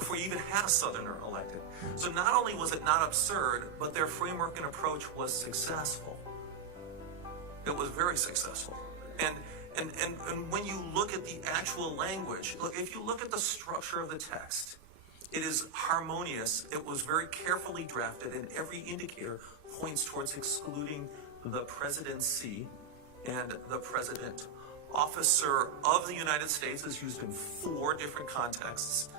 before you even had a Southerner elected. So not only was it not absurd, but their framework and approach was successful. It was very successful. And when you look at the actual language, look, if you look at the structure of the text, it is harmonious. It was very carefully drafted, and every indicator points towards excluding the presidency and the president. Officer of the United States is used in 4 different contexts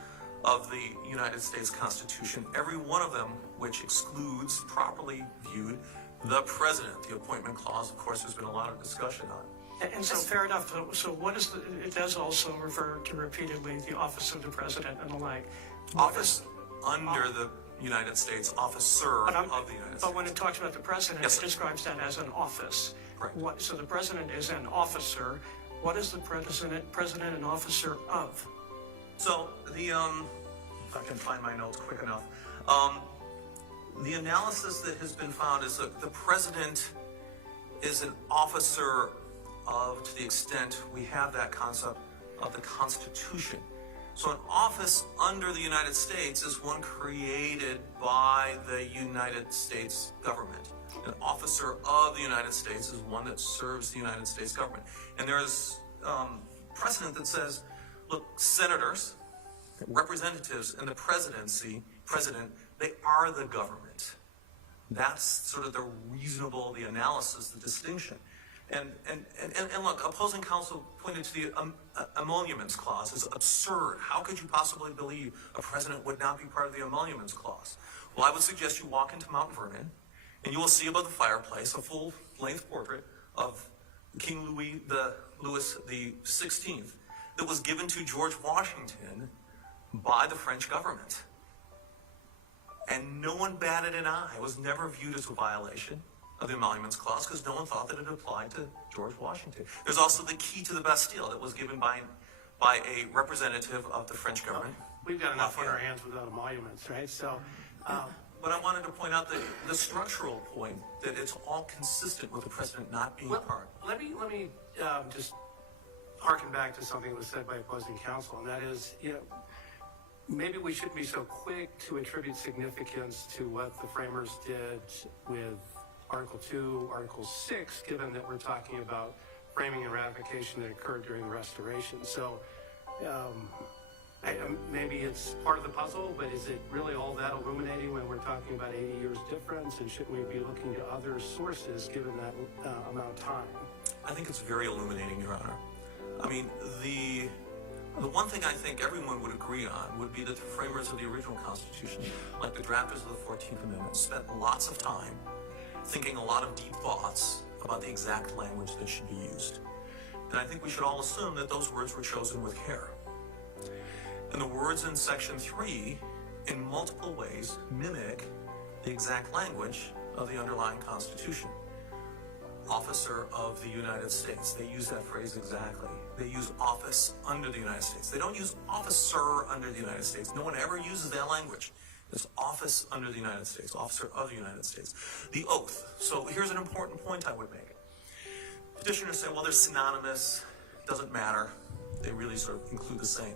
of the United States Constitution, every one of them which excludes, properly viewed, the president. The appointment clause, of course, there's been a lot of discussion on. And so fair enough. So what is it does also refer to repeatedly the office of the president and the like. Office under the United States, officer of the United States. But when it talks about the president, Yes, it sir. describes that as an office. Right. So the president is an officer. What is the president an officer of? So the, if I can find my notes quick enough, the analysis that has been found is that the president is an officer of, to the extent we have that concept of the Constitution. So an office under the United States is one created by the United States government. An officer of the United States is one that serves the United States government. And there's precedent that says, look, senators, representatives, and the president, they are the government. That's sort of the reasonable, the analysis, the distinction. And look, opposing counsel pointed to the emoluments clause as absurd. How could you possibly believe a president would not be part of the emoluments clause? Well, I would suggest you walk into Mount Vernon, and you will see above the fireplace a full-length portrait of King Louis the 16th that was given to George Washington by the French government. And no one batted an eye. It was never viewed as a violation of the emoluments clause because no one thought that it applied to George Washington. There's also the key to the Bastille that was given by a representative of the French government. We've got enough on our hands without emoluments, right? So, but I wanted to point out the structural point, that it's all consistent with the president not being part. let me just harken back to something that was said by opposing counsel, and that is, maybe we shouldn't be so quick to attribute significance to what the framers did with Article 2, Article 6, given that we're talking about framing and ratification that occurred during the Restoration. So maybe it's part of the puzzle, but is it really all that illuminating when we're talking about 80 years difference? And shouldn't we be looking to other sources given that amount of time? I think it's very illuminating, Your Honor. I mean, the one thing I think everyone would agree on would be that the framers of the original Constitution, like the drafters of the 14th Amendment, spent lots of time thinking a lot of deep thoughts about the exact language that should be used. And I think we should all assume that those words were chosen with care. And the words in Section 3, in multiple ways, mimic the exact language of the underlying Constitution. Officer of the United States. They use that phrase exactly. They use office under the United States. They don't use officer under the United States. No one ever uses that language. It's office under the United States, officer of the United States. The oath. So here's an important point I would make. Petitioners say, well, they're synonymous. Doesn't matter. They really sort of include the same.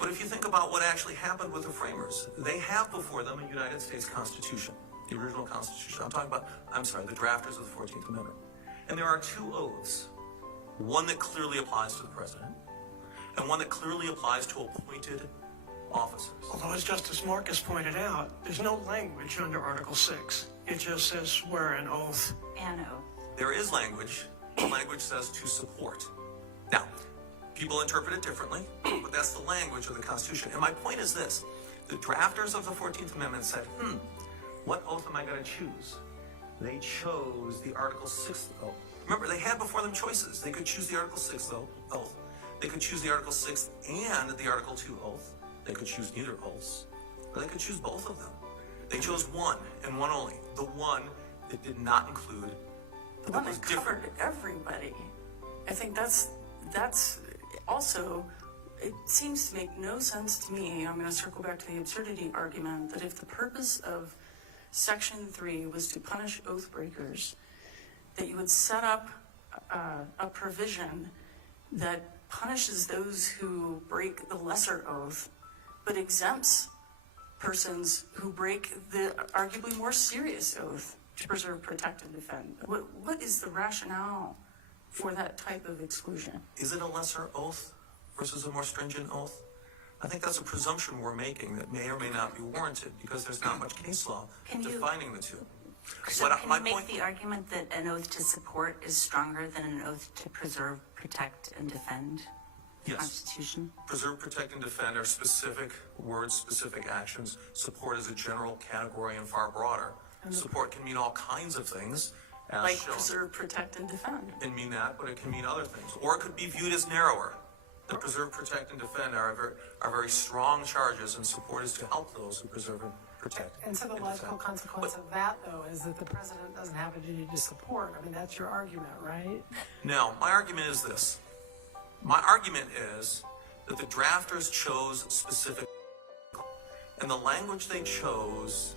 But if you think about what actually happened with the framers, they have before them a United States Constitution, the original Constitution. The drafters of the 14th Amendment. And there are 2 oaths. One that clearly applies to the president, and one that clearly applies to appointed officers. Although, as Justice Marcus pointed out, there's no language under Article 6. It just says swear an oath. An oath. There is language. The language says to support. Now, people interpret it differently, but that's the language of the Constitution. And my point is this. The drafters of the 14th Amendment said, what oath am I going to choose? They chose the Article 6 oath. Remember, they had before them choices. They could choose the Article 6 oath. They could choose the Article 6 and the Article 2 oath. They could choose neither oaths. Or they could choose both of them. They chose one and one only. The one that did not include, The one that covered everybody. I think that's also, it seems to make no sense to me. I'm going to circle back to the absurdity argument that if the purpose of Section 3 was to punish oath breakers, that you would set up a provision that punishes those who break the lesser oath, but exempts persons who break the arguably more serious oath to preserve, protect, and defend. What is the rationale for that type of exclusion? Is it a lesser oath versus a more stringent oath? I think that's a presumption we're making that may or may not be warranted because there's not much case law defining the two. So can you make the argument that an oath to support is stronger than an oath to preserve, protect, and defend the Constitution? Preserve, protect, and defend are specific words, specific actions. Support is a general category and far broader. Support can mean all kinds of things. Like preserve, protect, and defend. It can mean that, but it can mean other things. Or it could be viewed as narrower. The preserve, protect, and defend are very strong charges, and support is to help those who preserve and protect. And so the logical consequence of that, though, is that the president doesn't have a duty to support. I mean, that's your argument, right? No, my argument is this. My argument is that the drafters chose specific, and the language they chose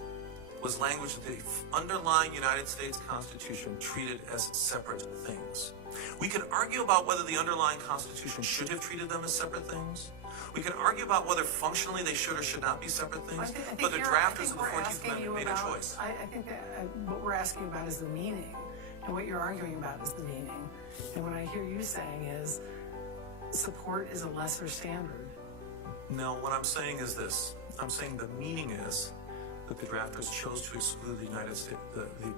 was language that the underlying United States Constitution treated as separate things. We can argue about whether the underlying Constitution should have treated them as separate things. We can argue about whether functionally they should or should not be separate things. But the drafters of the 14th Amendment made a choice. I think that what we're asking about is the meaning, and what you're arguing about is the meaning. And what I hear you saying is support is a lesser standard. No, what I'm saying is this. I'm saying the meaning is that the drafters chose to exclude the United States, the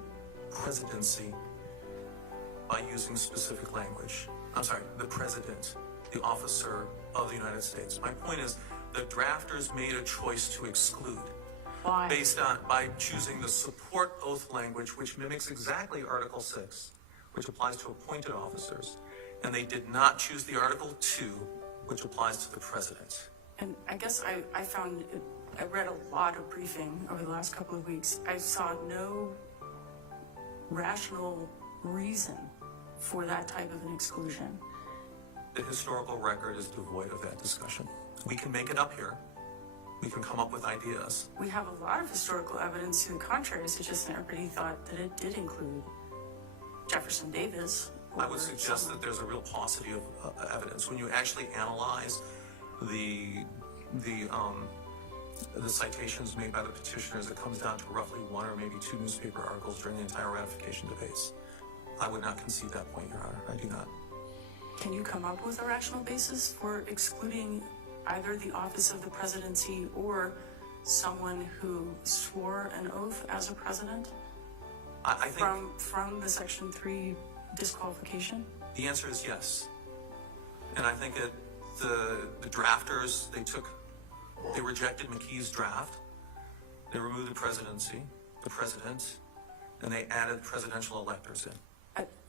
presidency, by using specific language. I'm sorry, the president, the officer of the United States. My point is, the drafters made a choice to exclude. Why? By choosing the support oath language, which mimics exactly Article 6, which applies to appointed officers, and they did not choose the Article 2, which applies to the president. And I guess I read a lot of briefing over the last couple of weeks. I saw no rational reason for that type of an exclusion. The historical record is devoid of that discussion. We can make it up here. We can come up with ideas. We have a lot of historical evidence to the contrary, suggesting that everybody thought that it did include Jefferson Davis. I would suggest that there's a real paucity of evidence. When you actually analyze the citations made by the petitioners, it comes down to roughly one or maybe two newspaper articles during the entire ratification debates. I would not concede that point, Your Honor. I do not. Can you come up with a rational basis for excluding either the office of the presidency or someone who swore an oath as a president I think from the Section 3 disqualification? the answer is yes. And I think that the drafters, they rejected McKee's draft. They removed the presidency, the president, and they added presidential electors in.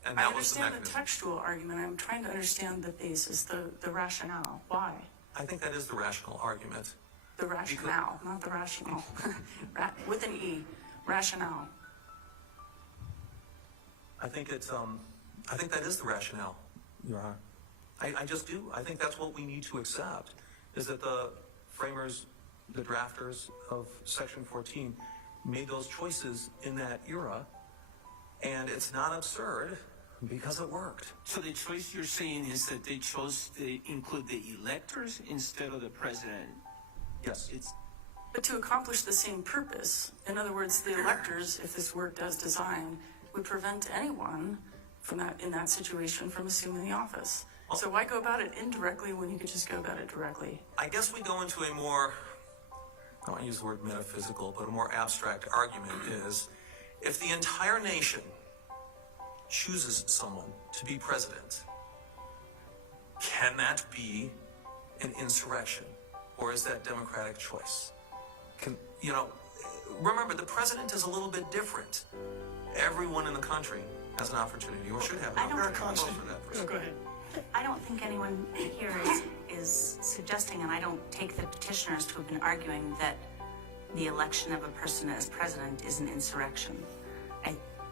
And that I was the understand the mechanism. textual argument. I'm trying to understand the basis, the rationale. Why? I think that is the rational argument. The rationale, not the rational. With an E, rationale. I think that is the rationale, Your Honor. I just do. I think that's what we need to accept, is that the framers, the drafters of Section 14 made those choices in that era, and it's not absurd because it worked. So the choice you're saying is that they chose to include the electors instead of the president? Yes. But to accomplish the same purpose, in other words, the electors, if this worked as designed, would prevent anyone from in that situation from assuming the office. So why go about it indirectly when you could just go about it directly? I guess we go into a more, I don't want to use the word metaphysical, but a more abstract argument is, if the entire nation chooses someone to be president, can that be an insurrection? Or is that democratic choice? Remember, the president is a little bit different. Everyone in the country has an opportunity, or should have an opportunity to vote for that person. Go ahead. I don't think anyone here is suggesting, and I don't take the petitioners to have been arguing that the election of a person as president is an insurrection.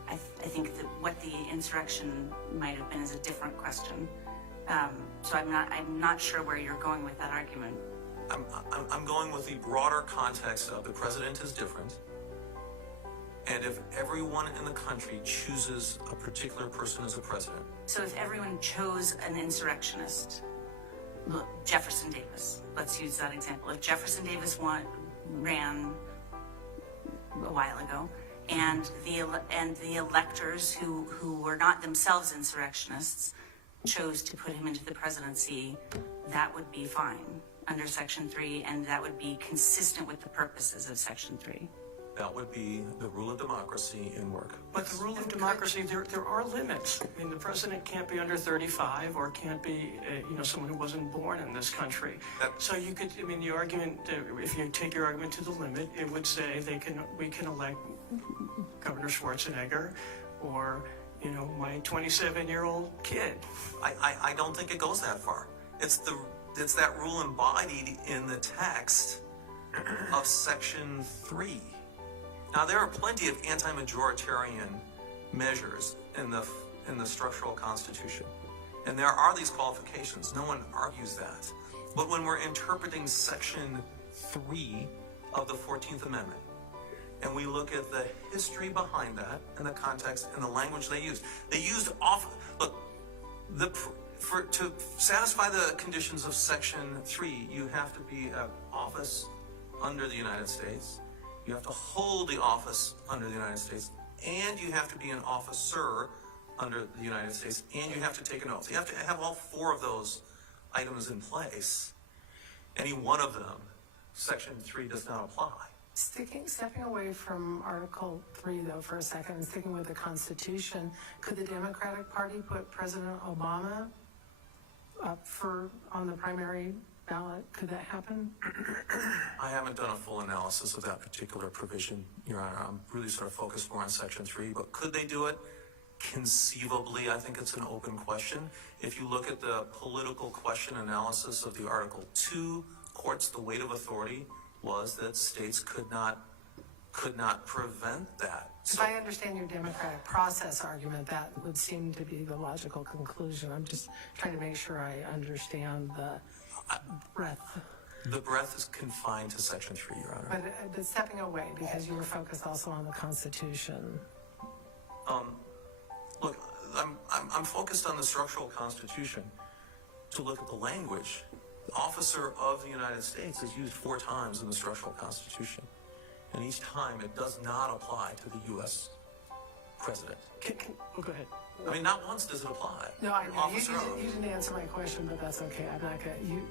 I think that what the insurrection might have been is a different question. So I'm not sure where you're going with that argument. I'm going with the broader context of the president is different, and if everyone in the country chooses a particular person as a president. So if everyone chose an insurrectionist, look, Jefferson Davis, let's use that example. If Jefferson Davis ran a while ago, and the electors who were not themselves insurrectionists chose to put him into the presidency, that would be fine under Section 3, and that would be consistent with the purposes of Section 3. That would be the rule of democracy in work. But the rule of democracy, there are limits. I mean, the president can't be under 35 or can't be, someone who wasn't born in this country. So you could, I mean, the argument, if you take your argument to the limit, it would say we can elect Governor Schwarzenegger or, my 27-year-old kid. I don't think it goes that far. It's that rule embodied in the text of Section 3. Now, there are plenty of anti-majoritarian measures in the structural constitution, and there are these qualifications. No one argues that. But when we're interpreting Section 3 of the 14th Amendment, and we look at the history behind that, and the context, and the language they used to satisfy the conditions of Section 3, you have to be an office under the United States. You have to hold the office under the United States, and you have to be an officer under the United States, and you have to take an oath. You have to have all four of those items in place. Any one of them, Section 3 does not apply. Stepping away from Article 3, though, for a second, and sticking with the Constitution, could the Democratic Party put President Obama up on the primary ballot? Could that happen? I haven't done a full analysis of that particular provision, Your Honor. I'm really sort of focused more on Section 3, but could they do it? Conceivably, I think it's an open question. If you look at the political question analysis of the Article 2 courts, the weight of authority was that states could not prevent that. If I understand your democratic process argument, that would seem to be the logical conclusion. I'm just trying to make sure I understand the breadth. The breadth is confined to Section 3, Your Honor. But stepping away, because you were focused also on the Constitution. Look, I'm focused on the structural Constitution to look at the language. The officer of the United States is used 4 times in the structural Constitution. And each time it does not apply to the U.S. president. Go ahead. I mean, not once does it apply. No, I know. You You didn't answer my question, but that's okay. I'm not going to.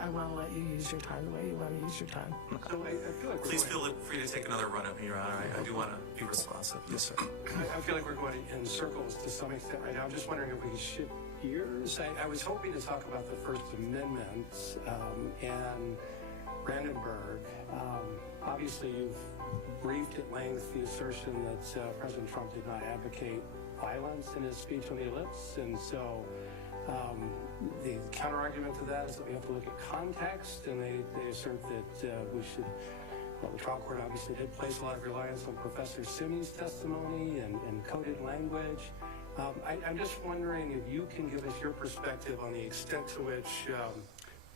I want to let you use your time the way you want to use your time. So I feel like Please feel free to take another run at me, Your Honor. I do want to be responsive. Yes, sir. I feel like we're going in circles to some extent right now. I'm just wondering if we can shift gears. I was hoping to talk about the First Amendment and Brandenburg. Obviously, you've briefed at length the assertion that President Trump did not advocate violence in his speech on the ellipse, and so the counter-argument to that is that we have to look at context, and they assert that we should, well, the trial court obviously did place a lot of reliance on Professor Simi's testimony and coded language. I'm just wondering if you can give us your perspective on the extent to which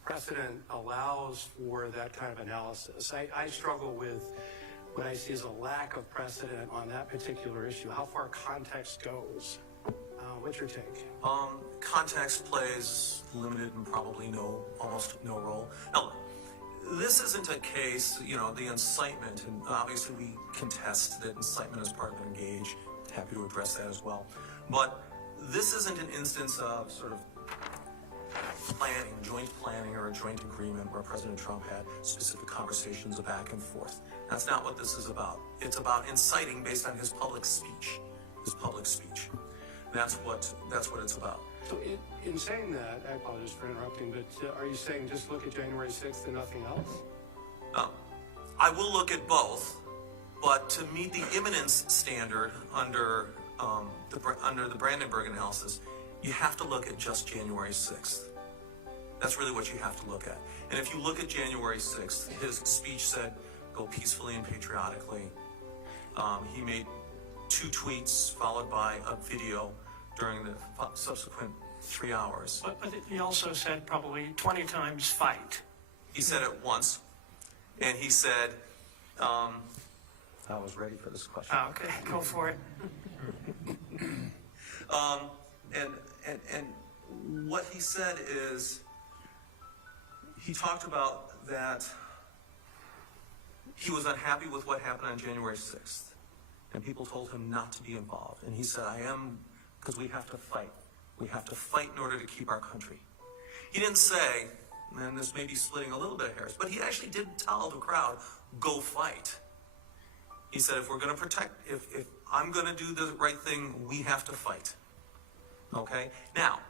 precedent allows for that kind of analysis. I struggle with what I see as a lack of precedent on that particular issue, how far context goes. What's your take? Context plays limited and probably almost no role. Now, this isn't a case, the incitement, and obviously we contest that incitement is part of Engage. Happy to address that as well. But this isn't an instance of sort of planning, joint planning, or a joint agreement where President Trump had specific conversations back and forth. That's not what this is about. It's about inciting based on his public speech. That's what it's about. So in saying that, I apologize for interrupting, but are you saying just look at January 6th and nothing else? I will look at both, but to meet the imminence standard under the Brandenburg analysis, you have to look at just January 6th. That's really what you have to look at. And if you look at January 6th, his speech said, "Go peacefully and patriotically." He made 2 tweets followed by a video during the subsequent 3 hours. But he also said probably 20 times fight. He said it once, and he said, I was ready for this question. Oh, okay, go for it. And what he said is, He talked about that he was unhappy with what happened on January 6th, and people told him not to be involved. And he said, I am, because we have to fight. We have to fight in order to keep our country. He didn't say, and this may be splitting a little bit of hairs, but he actually did tell the crowd, go fight. He said, if we're going to protect, if I'm going to do the right thing, we have to fight. Okay? Now,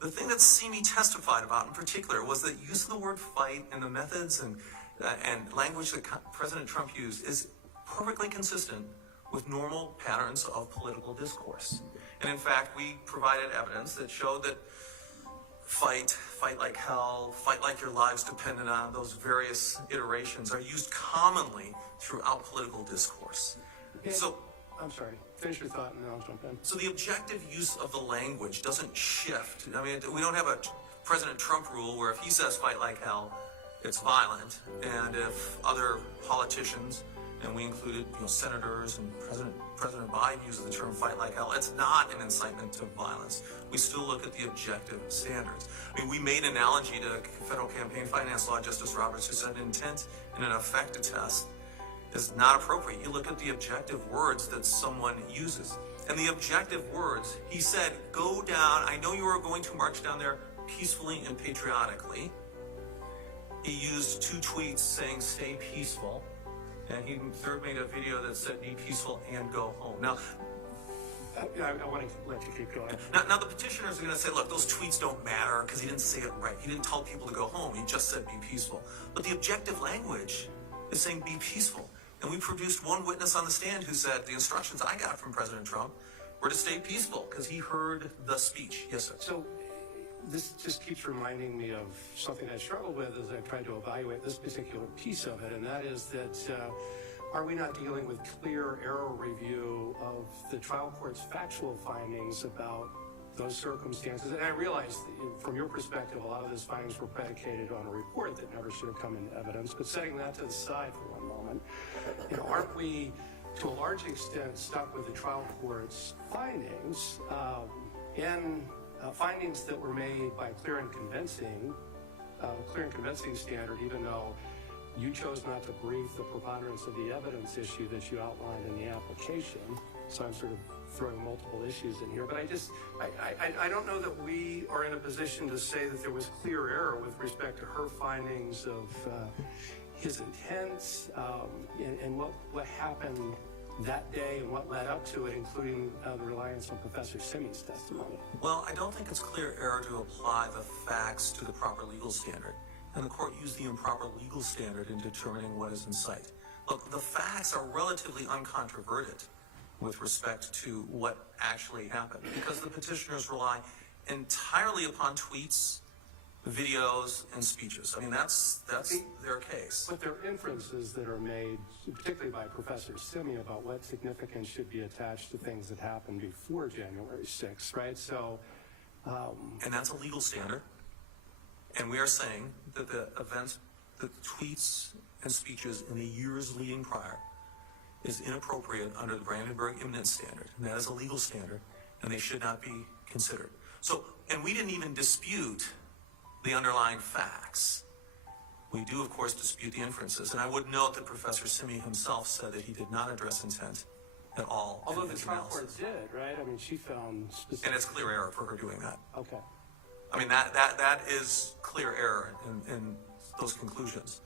the thing that Simi testified about in particular was that use of the word fight and the methods and language that President Trump used is perfectly consistent with normal patterns of political discourse. And in fact, we provided evidence that showed that fight like hell, fight like your lives depended on, those various iterations are used commonly throughout political discourse. Okay. So, I'm sorry, finish your thought and then I'll jump in. so the objective use of the language doesn't shift. I mean, we don't have a President Trump rule where if he says fight like hell, it's violent. And if other politicians, and we included senators and President Biden uses the term fight like hell, it's not an incitement to violence. We still look at the objective standards. I mean, we made an analogy to federal campaign finance law, Justice Roberts, who said intent in an effect test is not appropriate. You look at the objective words that someone uses. And the objective words, he said, go down, I know you are going to march down there peacefully and patriotically. He used 2 tweets saying stay peaceful. And he third made a video that said be peaceful and go home. Now, I want to let you keep going. now the petitioners are going to say, look, those tweets don't matter because he didn't say it right. He didn't tell people to go home. He just said be peaceful. But the objective language is saying be peaceful. And we produced one witness on the stand who said the instructions I got from President Trump were to stay peaceful because he heard the speech. Yes, sir. So this just keeps reminding me of something I struggle with as I try to evaluate this particular piece of it, and that is that are we not dealing with clear error review of the trial court's factual findings about those circumstances? And I realize that from your perspective, a lot of those findings were predicated on a report that never should have come into evidence, but setting that to the side for one moment, aren't we to a large extent stuck with the trial court's findings and findings that were made by clear and convincing standard, even though you chose not to brief the preponderance of the evidence issue that you outlined in the application. So I'm sort of throwing multiple issues in here, but I don't know that we are in a position to say that there was clear error with respect to her findings of his intent and what happened that day and what led up to it, including the reliance on Professor Simi's testimony. Well, I don't think it's clear error to apply the facts to the proper legal standard. And the court used the improper legal standard in determining what is in sight. Look, the facts are relatively uncontroverted with respect to what actually happened because the petitioners rely entirely upon tweets, videos, and speeches. I mean, that's their case. But there are inferences that are made, particularly by Professor Simi, about what significance should be attached to things that happened before January 6th, right? So, and that's a legal standard. And we are saying that the events, the tweets and speeches in the years leading prior is inappropriate under the Brandenburg imminence standard. And that is a legal standard, and they should not be considered. So, and we didn't even dispute the underlying facts. We do, of course, dispute the inferences. And I would note that Professor Simi himself said that he did not address intent at all. Although the trial court did, right? I mean, she found specific... And it's clear error for her doing that. Okay. I mean, that is clear error in those conclusions.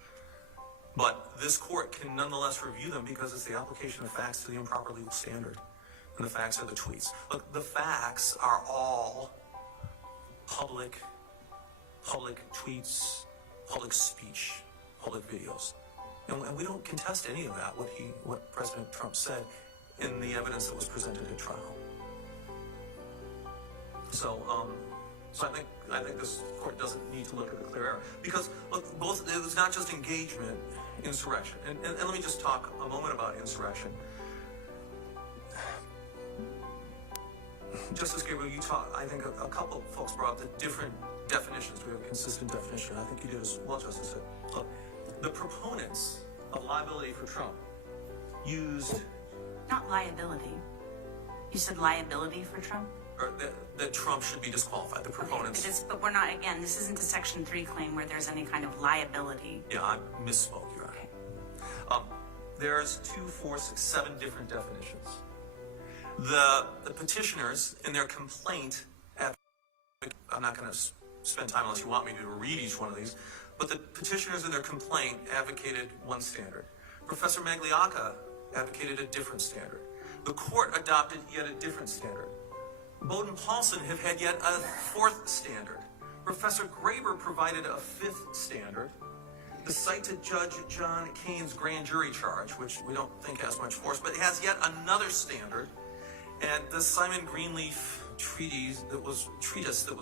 But this court can nonetheless review them because it's the application of facts to the improper legal standard. And the facts are the tweets. Look, the facts are all public tweets, public speech, public videos. And we don't contest any of that, what President Trump said in the evidence that was presented at trial. So I think this court doesn't need to look at the clear error. Because, look, it was not just engagement, insurrection. And let me just talk a moment about insurrection. Justice Gabriel, you talked, I think a couple of folks brought up the different definitions. We have a consistent definition. I think you did as well, Justice. Look, the proponents of liability for Trump used... Not liability. You said liability for Trump? Or that Trump should be disqualified, the proponents. But we're not, again, this isn't a Section 3 claim where there's any kind of liability. Yeah, I misspoke, Your Honor. There's 2, 4, 6, 7 different definitions. The petitioners in their complaint, I'm not going to spend time unless you want me to read each one of these, but the petitioners in their complaint advocated one standard. Professor Magliacca advocated a different standard. The court adopted yet a different standard. Bowden Paulson have had yet a 4th standard. Professor Graber provided a 5th standard. The cite to Judge John Kane's grand jury charge, which we don't think has much force, but it has yet another standard. And the Simon Greenleaf treatise that was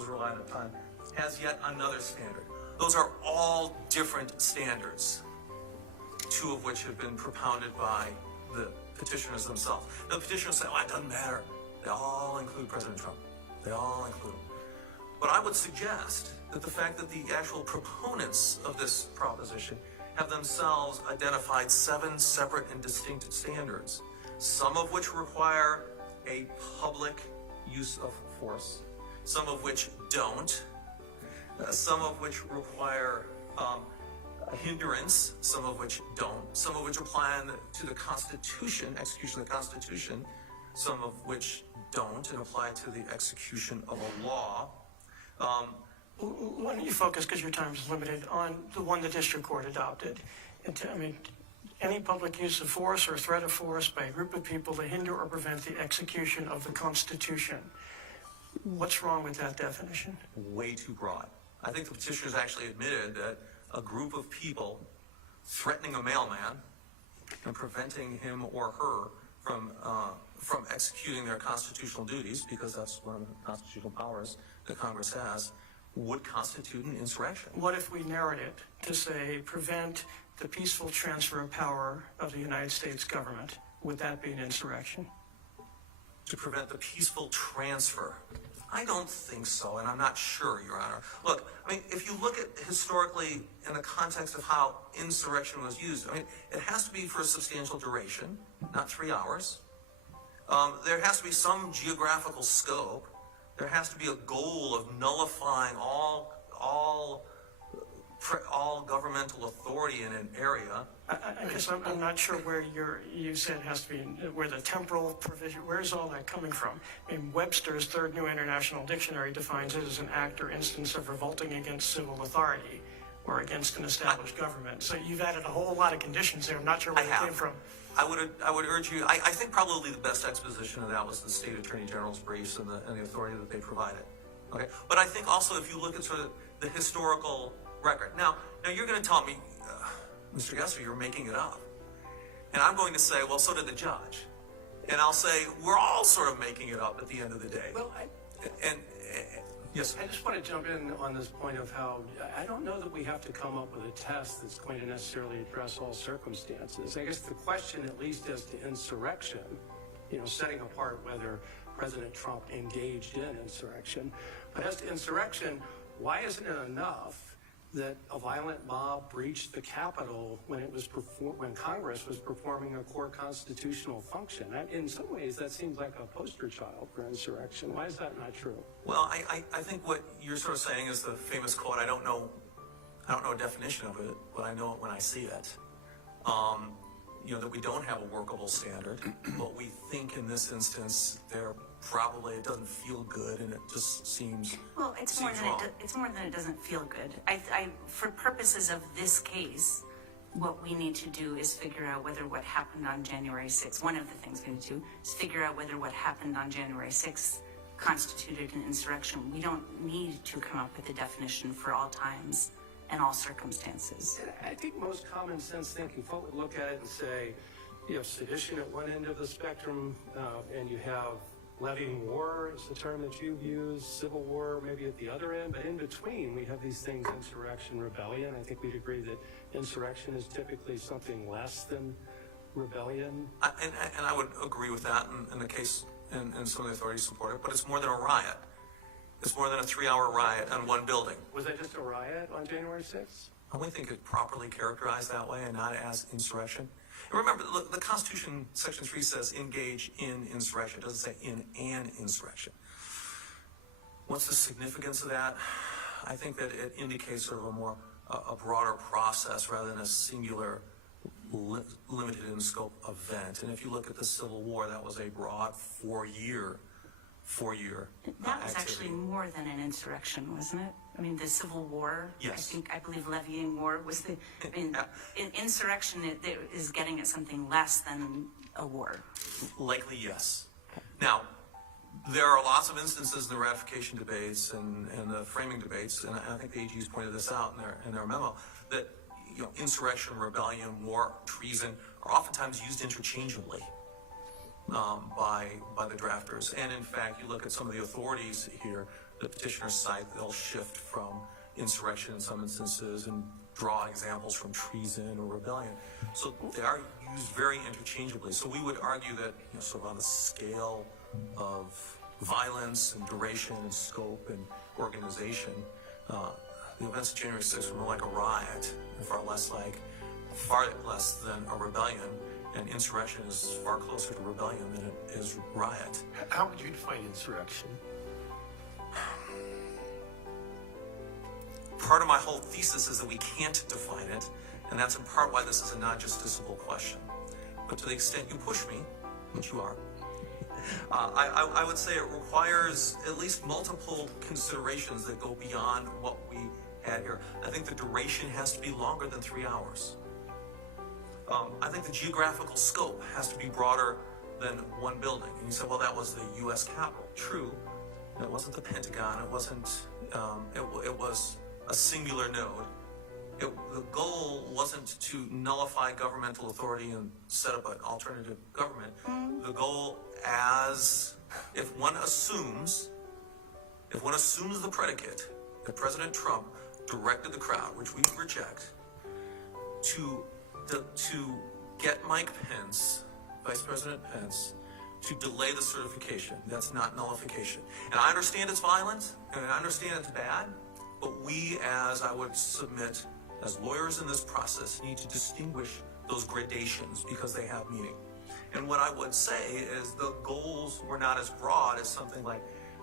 relied upon has yet another standard. Those are all different standards, 2 of which have been propounded by the petitioners themselves. Now, the petitioners say, it doesn't matter. They all include President Trump. They all include him. But I would suggest that the fact that the actual proponents of this proposition have themselves identified 7 separate and distinct standards, some of which require a public use of force, some of which don't, some of which require a hindrance, some of which don't, some of which apply to the Constitution, execution of the Constitution, some of which don't and apply to the execution of a law. Why don't you focus, because your time is limited, on the one the district court adopted? Any public use of force or threat of force by a group of people to hinder or prevent the execution of the Constitution. What's wrong with that definition? Way too broad. I think the petitioners actually admitted that a group of people threatening a mailman and preventing him or her from executing their constitutional duties, because that's one of the constitutional powers that Congress has, would constitute an insurrection. What if we narrowed it to say prevent the peaceful transfer of power of the United States government? Would that be an insurrection? To prevent the peaceful transfer? I don't think so, and I'm not sure, Your Honor. Look, if you look at historically in the context of how insurrection was used, it has to be for a substantial duration, not 3 hours. There has to be some geographical scope. There has to be a goal of nullifying all governmental authority in an area. I guess I'm not sure where you said it has to be, where the temporal provision, where's all that coming from? Webster's Third New International Dictionary defines it as an act or instance of revolting against civil authority or against an established government. So you've added a whole lot of conditions there. I'm not sure where they came from. I would urge you, I think probably the best exposition of that was the State Attorney General's briefs and the authority that they provided. Okay, but I think also if you look at sort of the historical record. Now you're going to tell me, Mr. Gessler, you're making it up. And I'm going to say, well, so did the judge. And I'll say, we're all sort of making it up at the end of the day. Well, yes. I just want to jump in on this point of how I don't know that we have to come up with a test that's going to necessarily address all circumstances. I guess the question, at least as to insurrection, setting apart whether President Trump engaged in insurrection, but as to insurrection, why isn't it enough that a violent mob breached the Capitol when Congress was performing a core constitutional function? In some ways, that seems like a poster child for insurrection. Why is that not true? Well, I think what you're sort of saying is the famous quote. I don't know a definition of it, but I know it when I see it. That we don't have a workable standard, but we think in this instance it doesn't feel good, and it just seems Well, it's more than it doesn't feel good. For purposes of this case, what we need to do is figure out whether what happened on January 6th, one of the things we need to do is figure out whether what happened on January 6th constituted an insurrection. We don't need to come up with a definition for all times and all circumstances. I think most common sense thinking folk would look at it and say, you have sedition at one end of the spectrum, and you have levying war is the term that you've used, civil war maybe at the other end, but in between we have these things, insurrection, rebellion. I think we'd agree that insurrection is typically something less than rebellion. And I would agree with that in the case, and some of the authorities support it, but it's more than a riot. It's more than a 3-hour riot on one building. Was that just a riot on January 6th? We think it's properly characterized that way and not as insurrection. And remember, look, the Constitution, Section 3 says engage in insurrection. It doesn't say in an insurrection. What's the significance of that? I think that it indicates sort of a broader process rather than a singular limited in scope event. And if you look at the Civil War, that was a broad four-year That was actually more than an insurrection, wasn't it? I mean, the Civil War. Yes. I believe levying war was the. I mean, insurrection is getting at something less than a war. Likely, yes. Now, there are lots of instances in the ratification debates and the framing debates, and I think the AG's pointed this out in their memo, that insurrection, rebellion, war, treason are oftentimes used interchangeably by the drafters. And in fact, you look at some of the authorities here, the petitioners cite, they'll shift from insurrection in some instances and draw examples from treason or rebellion. So they are used very interchangeably. So we would argue that, sort of on the scale of violence and duration and scope and organization, the events of January 6th were more like a riot and far less than a rebellion. And insurrection is far closer to rebellion than it is riot. How would you define insurrection? Part of my whole thesis is that we can't define it, and that's in part why this is a non-justiciable question. But to the extent you push me, which you are, I would say it requires at least multiple considerations that go beyond what we had here. I think the duration has to be longer than 3 hours. I think the geographical scope has to be broader than one building. And you said, well, that was the U.S. Capitol. True. It wasn't the Pentagon. It wasn't. It was a singular node. The goal wasn't to nullify governmental authority and set up an alternative government. The goal, if one assumes the predicate that President Trump directed the crowd, which we reject, to get Mike Pence, Vice President Pence, to delay the certification. That's not nullification. And I understand it's violent, and I understand it's bad, but we, as I would submit, as lawyers in this process, need to distinguish those gradations because they have meaning. And what I would say is the goals were not as broad as something like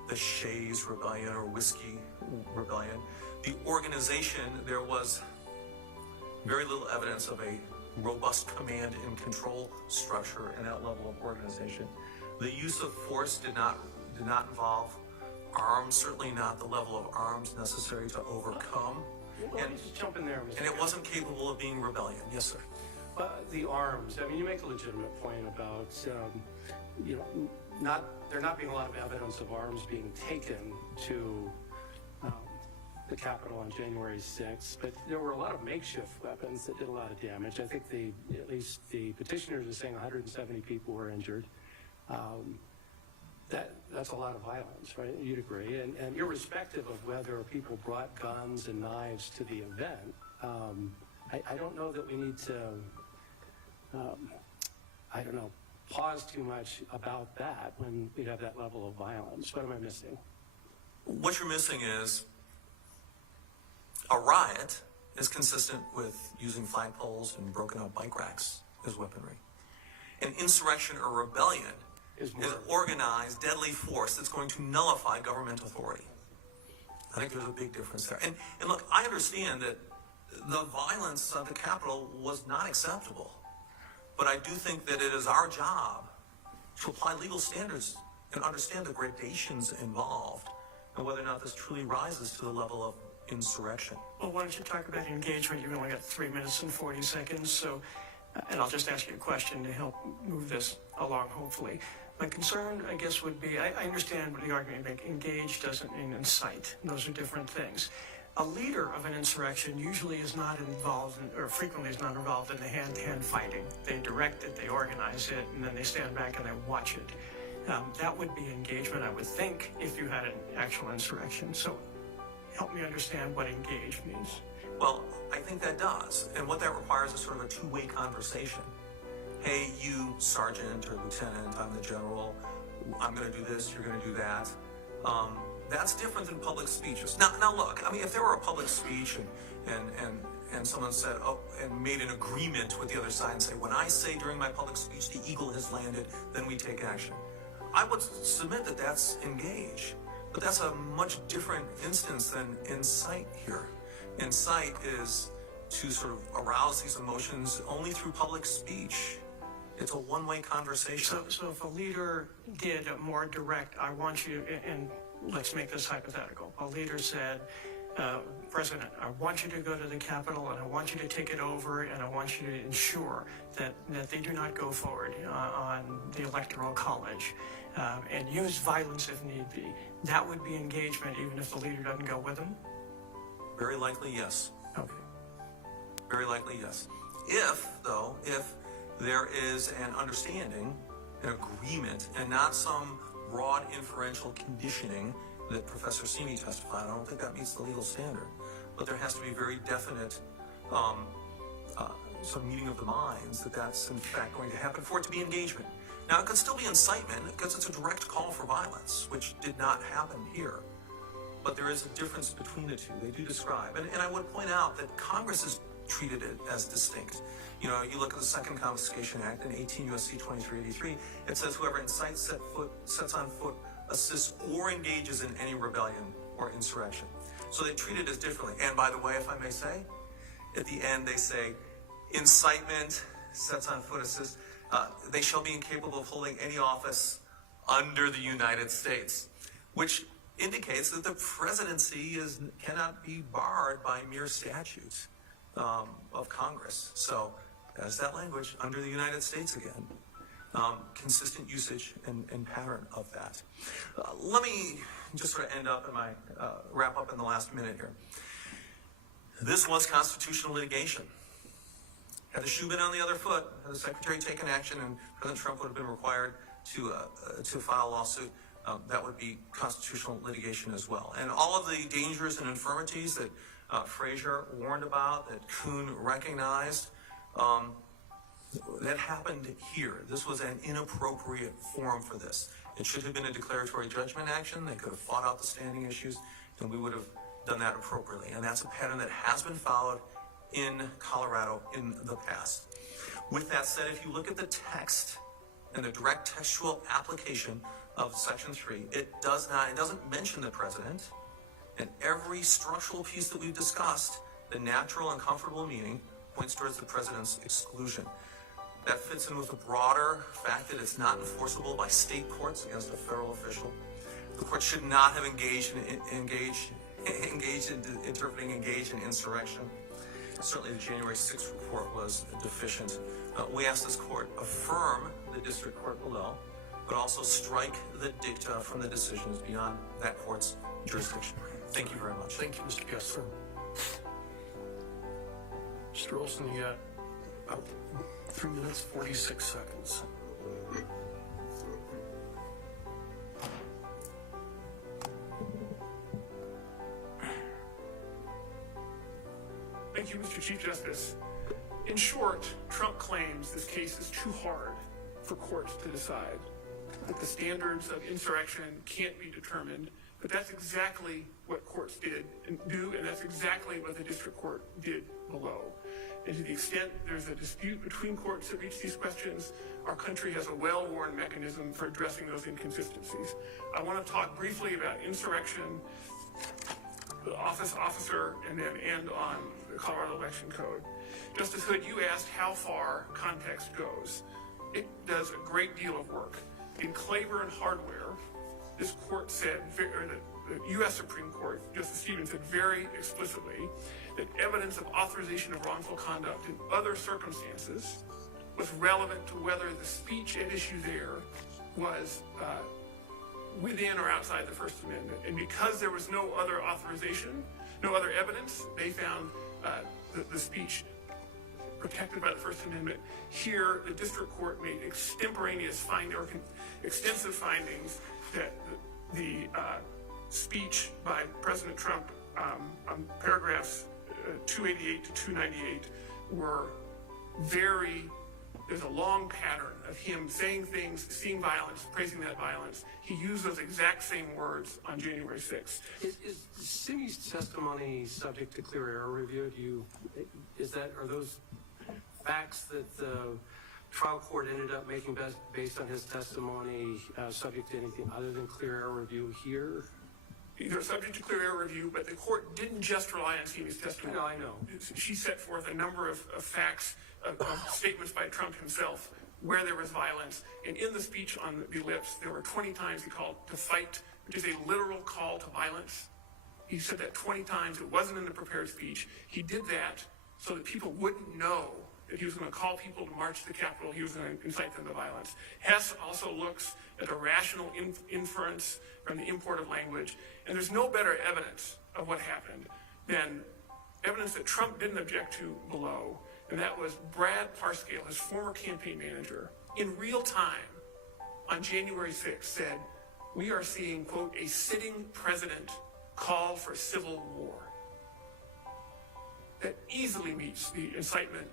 the Shays Rebellion or Whiskey Rebellion. The organization, there was very little evidence of a robust command and control structure in that level of organization. The use of force did not involve arms, certainly not the level of arms necessary to overcome. Let me just jump in there, Mr. And it wasn't capable of being rebellion. Yes, sir. The arms, I mean, you make a legitimate point about, there not being a lot of evidence of arms being taken to the Capitol on January 6th, but there were a lot of makeshift weapons that did a lot of damage. I think at least the petitioners are saying 170 people were injured. That's a lot of violence, right? You'd agree. And irrespective of whether people brought guns and knives to the event, I don't know that we need to, pause too much about that when we have that level of violence. What am I missing? What you're missing is a riot is consistent with using flagpoles and broken out bike racks as weaponry. An insurrection or rebellion is organized, deadly force that's going to nullify government authority. I think there's a big difference there. And look, I understand that the violence of the Capitol was not acceptable. But I do think that it is our job to apply legal standards and understand the gradations involved and whether or not this truly rises to the level of insurrection. Well, why don't you talk about engagement? You've only got 3 minutes and 40 seconds, so, and I'll just ask you a question to help move this along, hopefully. My concern, I guess, would be, I understand what the argument you make. Engage doesn't mean incite. Those are different things. A leader of an insurrection usually is not involved, or frequently is not involved in the hand-to-hand fighting. They direct it, they organize it, and then they stand back and they watch it. That would be engagement, I would think, if you had an actual insurrection. So help me understand what engage means. Well, I think that does. And what that requires is sort of a two-way conversation. Hey, you, sergeant or lieutenant, I'm the general. I'm going to do this, you're going to do that. That's different than public speeches. Now look, I mean, if there were a public speech and someone said, and made an agreement with the other side and say, when I say during my public speech the eagle has landed, then we take action. I would submit that that's engage. But that's a much different instance than incite here. Incite is to sort of arouse these emotions only through public speech. It's a one-way conversation. So if a leader did a more direct, I want you, and let's make this hypothetical. A leader said, President, I want you to go to the Capitol and I want you to take it over and I want you to ensure that they do not go forward on the Electoral College and use violence if need be. That would be engagement even if the leader doesn't go with them? Very likely, yes. Okay. Very likely, yes. If there is an understanding, an agreement, and not some broad inferential conditioning that Professor Simi testified. I don't think that meets the legal standard. But there has to be very definite some meeting of the minds that that's in fact going to happen for it to be engagement. Now, it could still be incitement because it's a direct call for violence, which did not happen here. But there is a difference between the two. They do describe. And I would point out that Congress has treated it as distinct. You know, you look at the Second Confiscation Act in 18 U.S.C. 2383, it says whoever incites, sets on foot, assists, or engages in any rebellion or insurrection. So they treat it as differently. And by the way, if I may say, at the end they say, incitement, sets on foot, assists, they shall be incapable of holding any office under the United States, which indicates that the presidency cannot be barred by mere statutes of Congress. So there's that language, under the United States again. Consistent usage and pattern of that. Let me just sort of end up in my, wrap up in the last minute here. This was constitutional litigation. Had the shoe been on the other foot, had the Secretary taken action and President Trump would have been required to file a lawsuit, that would be constitutional litigation as well. And all of the dangers and infirmities that Frazier warned about, that Kuhn recognized, that happened here. This was an inappropriate forum for this. It should have been a declaratory judgment action. They could have fought out the standing issues, and we would have done that appropriately. And that's a pattern that has been followed in Colorado in the past. With that said, if you look at the text and the direct textual application of Section 3, it doesn't mention the president. And every structural piece that we've discussed, the natural and comfortable meaning points towards the president's exclusion. That fits in with the broader fact that it's not enforceable by state courts against a federal official. The court should not have engaged in insurrection. Certainly the January 6th report was deficient. We ask this court affirm the district court below, but also strike the dicta from the decisions beyond that court's jurisdiction. Thank you very much. Thank you, Mr. Kessler. Mr. Olson, you got about 3 minutes, 46 seconds. Thank you, Mr. Chief Justice. In short, Trump claims this case is too hard for courts to decide, that the standards of insurrection can't be determined, but that's exactly what courts did and do, and that's exactly what the district court did below. And to the extent there's a dispute between courts that reach these questions, our country has a well-worn mechanism for addressing those inconsistencies. I want to talk briefly about insurrection, the officer, and then end on the Colorado Election Code. Justice Hood, you asked how far context goes. It does a great deal of work. In Claver and Hardware, this court said, or the U.S. Supreme Court, Justice Stevens said very explicitly that evidence of authorization of wrongful conduct in other circumstances was relevant to whether the speech at issue there was within or outside the First Amendment. And because there was no other authorization, no other evidence, they found the speech protected by the First Amendment. Here, the district court made extensive findings that the speech by President Trump on paragraphs 288 to 298 were there's a long pattern of him saying things, seeing violence, praising that violence. He used those exact same words on January 6th. Is Simi's testimony subject to clear error review? Are those facts that the trial court ended up making based on his testimony subject to anything other than clear error review here? They're subject to clear error review, but the court didn't just rely on Senior's testimony. I know. She set forth a number of facts, of statements by Trump himself, where there was violence. And in the speech on the lips, there were 20 times he called to fight, which is a literal call to violence. He said that 20 times. It wasn't in the prepared speech. He did that so that people wouldn't know that he was going to call people to march to the Capitol. He was going to incite them to violence. Hess also looks at a rational inference from the import of language. And there's no better evidence of what happened than evidence that Trump didn't object to below. And that was Brad Parscale, his former campaign manager, in real time on January 6th said, "We are seeing, quote, a sitting president call for civil war." That easily meets the incitement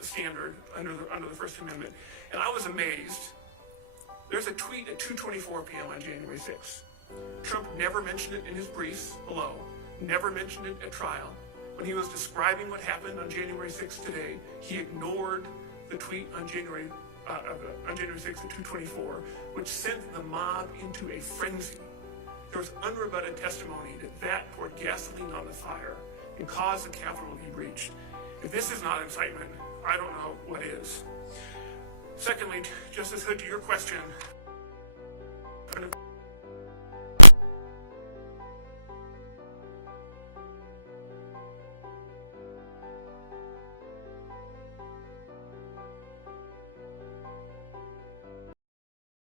standard under the First Amendment. And I was amazed. There's a tweet at 2:24 p.m. on January 6th. Trump never mentioned it in his briefs below, never mentioned it at trial. When he was describing what happened on January 6th today, he ignored the tweet on January 6th at 2:24, which sent the mob into a frenzy. There was unrebutted testimony that poured gasoline on the fire and caused the Capitol to be breached. If this is not incitement, I don't know what is. Secondly, Justice Hood, to your question,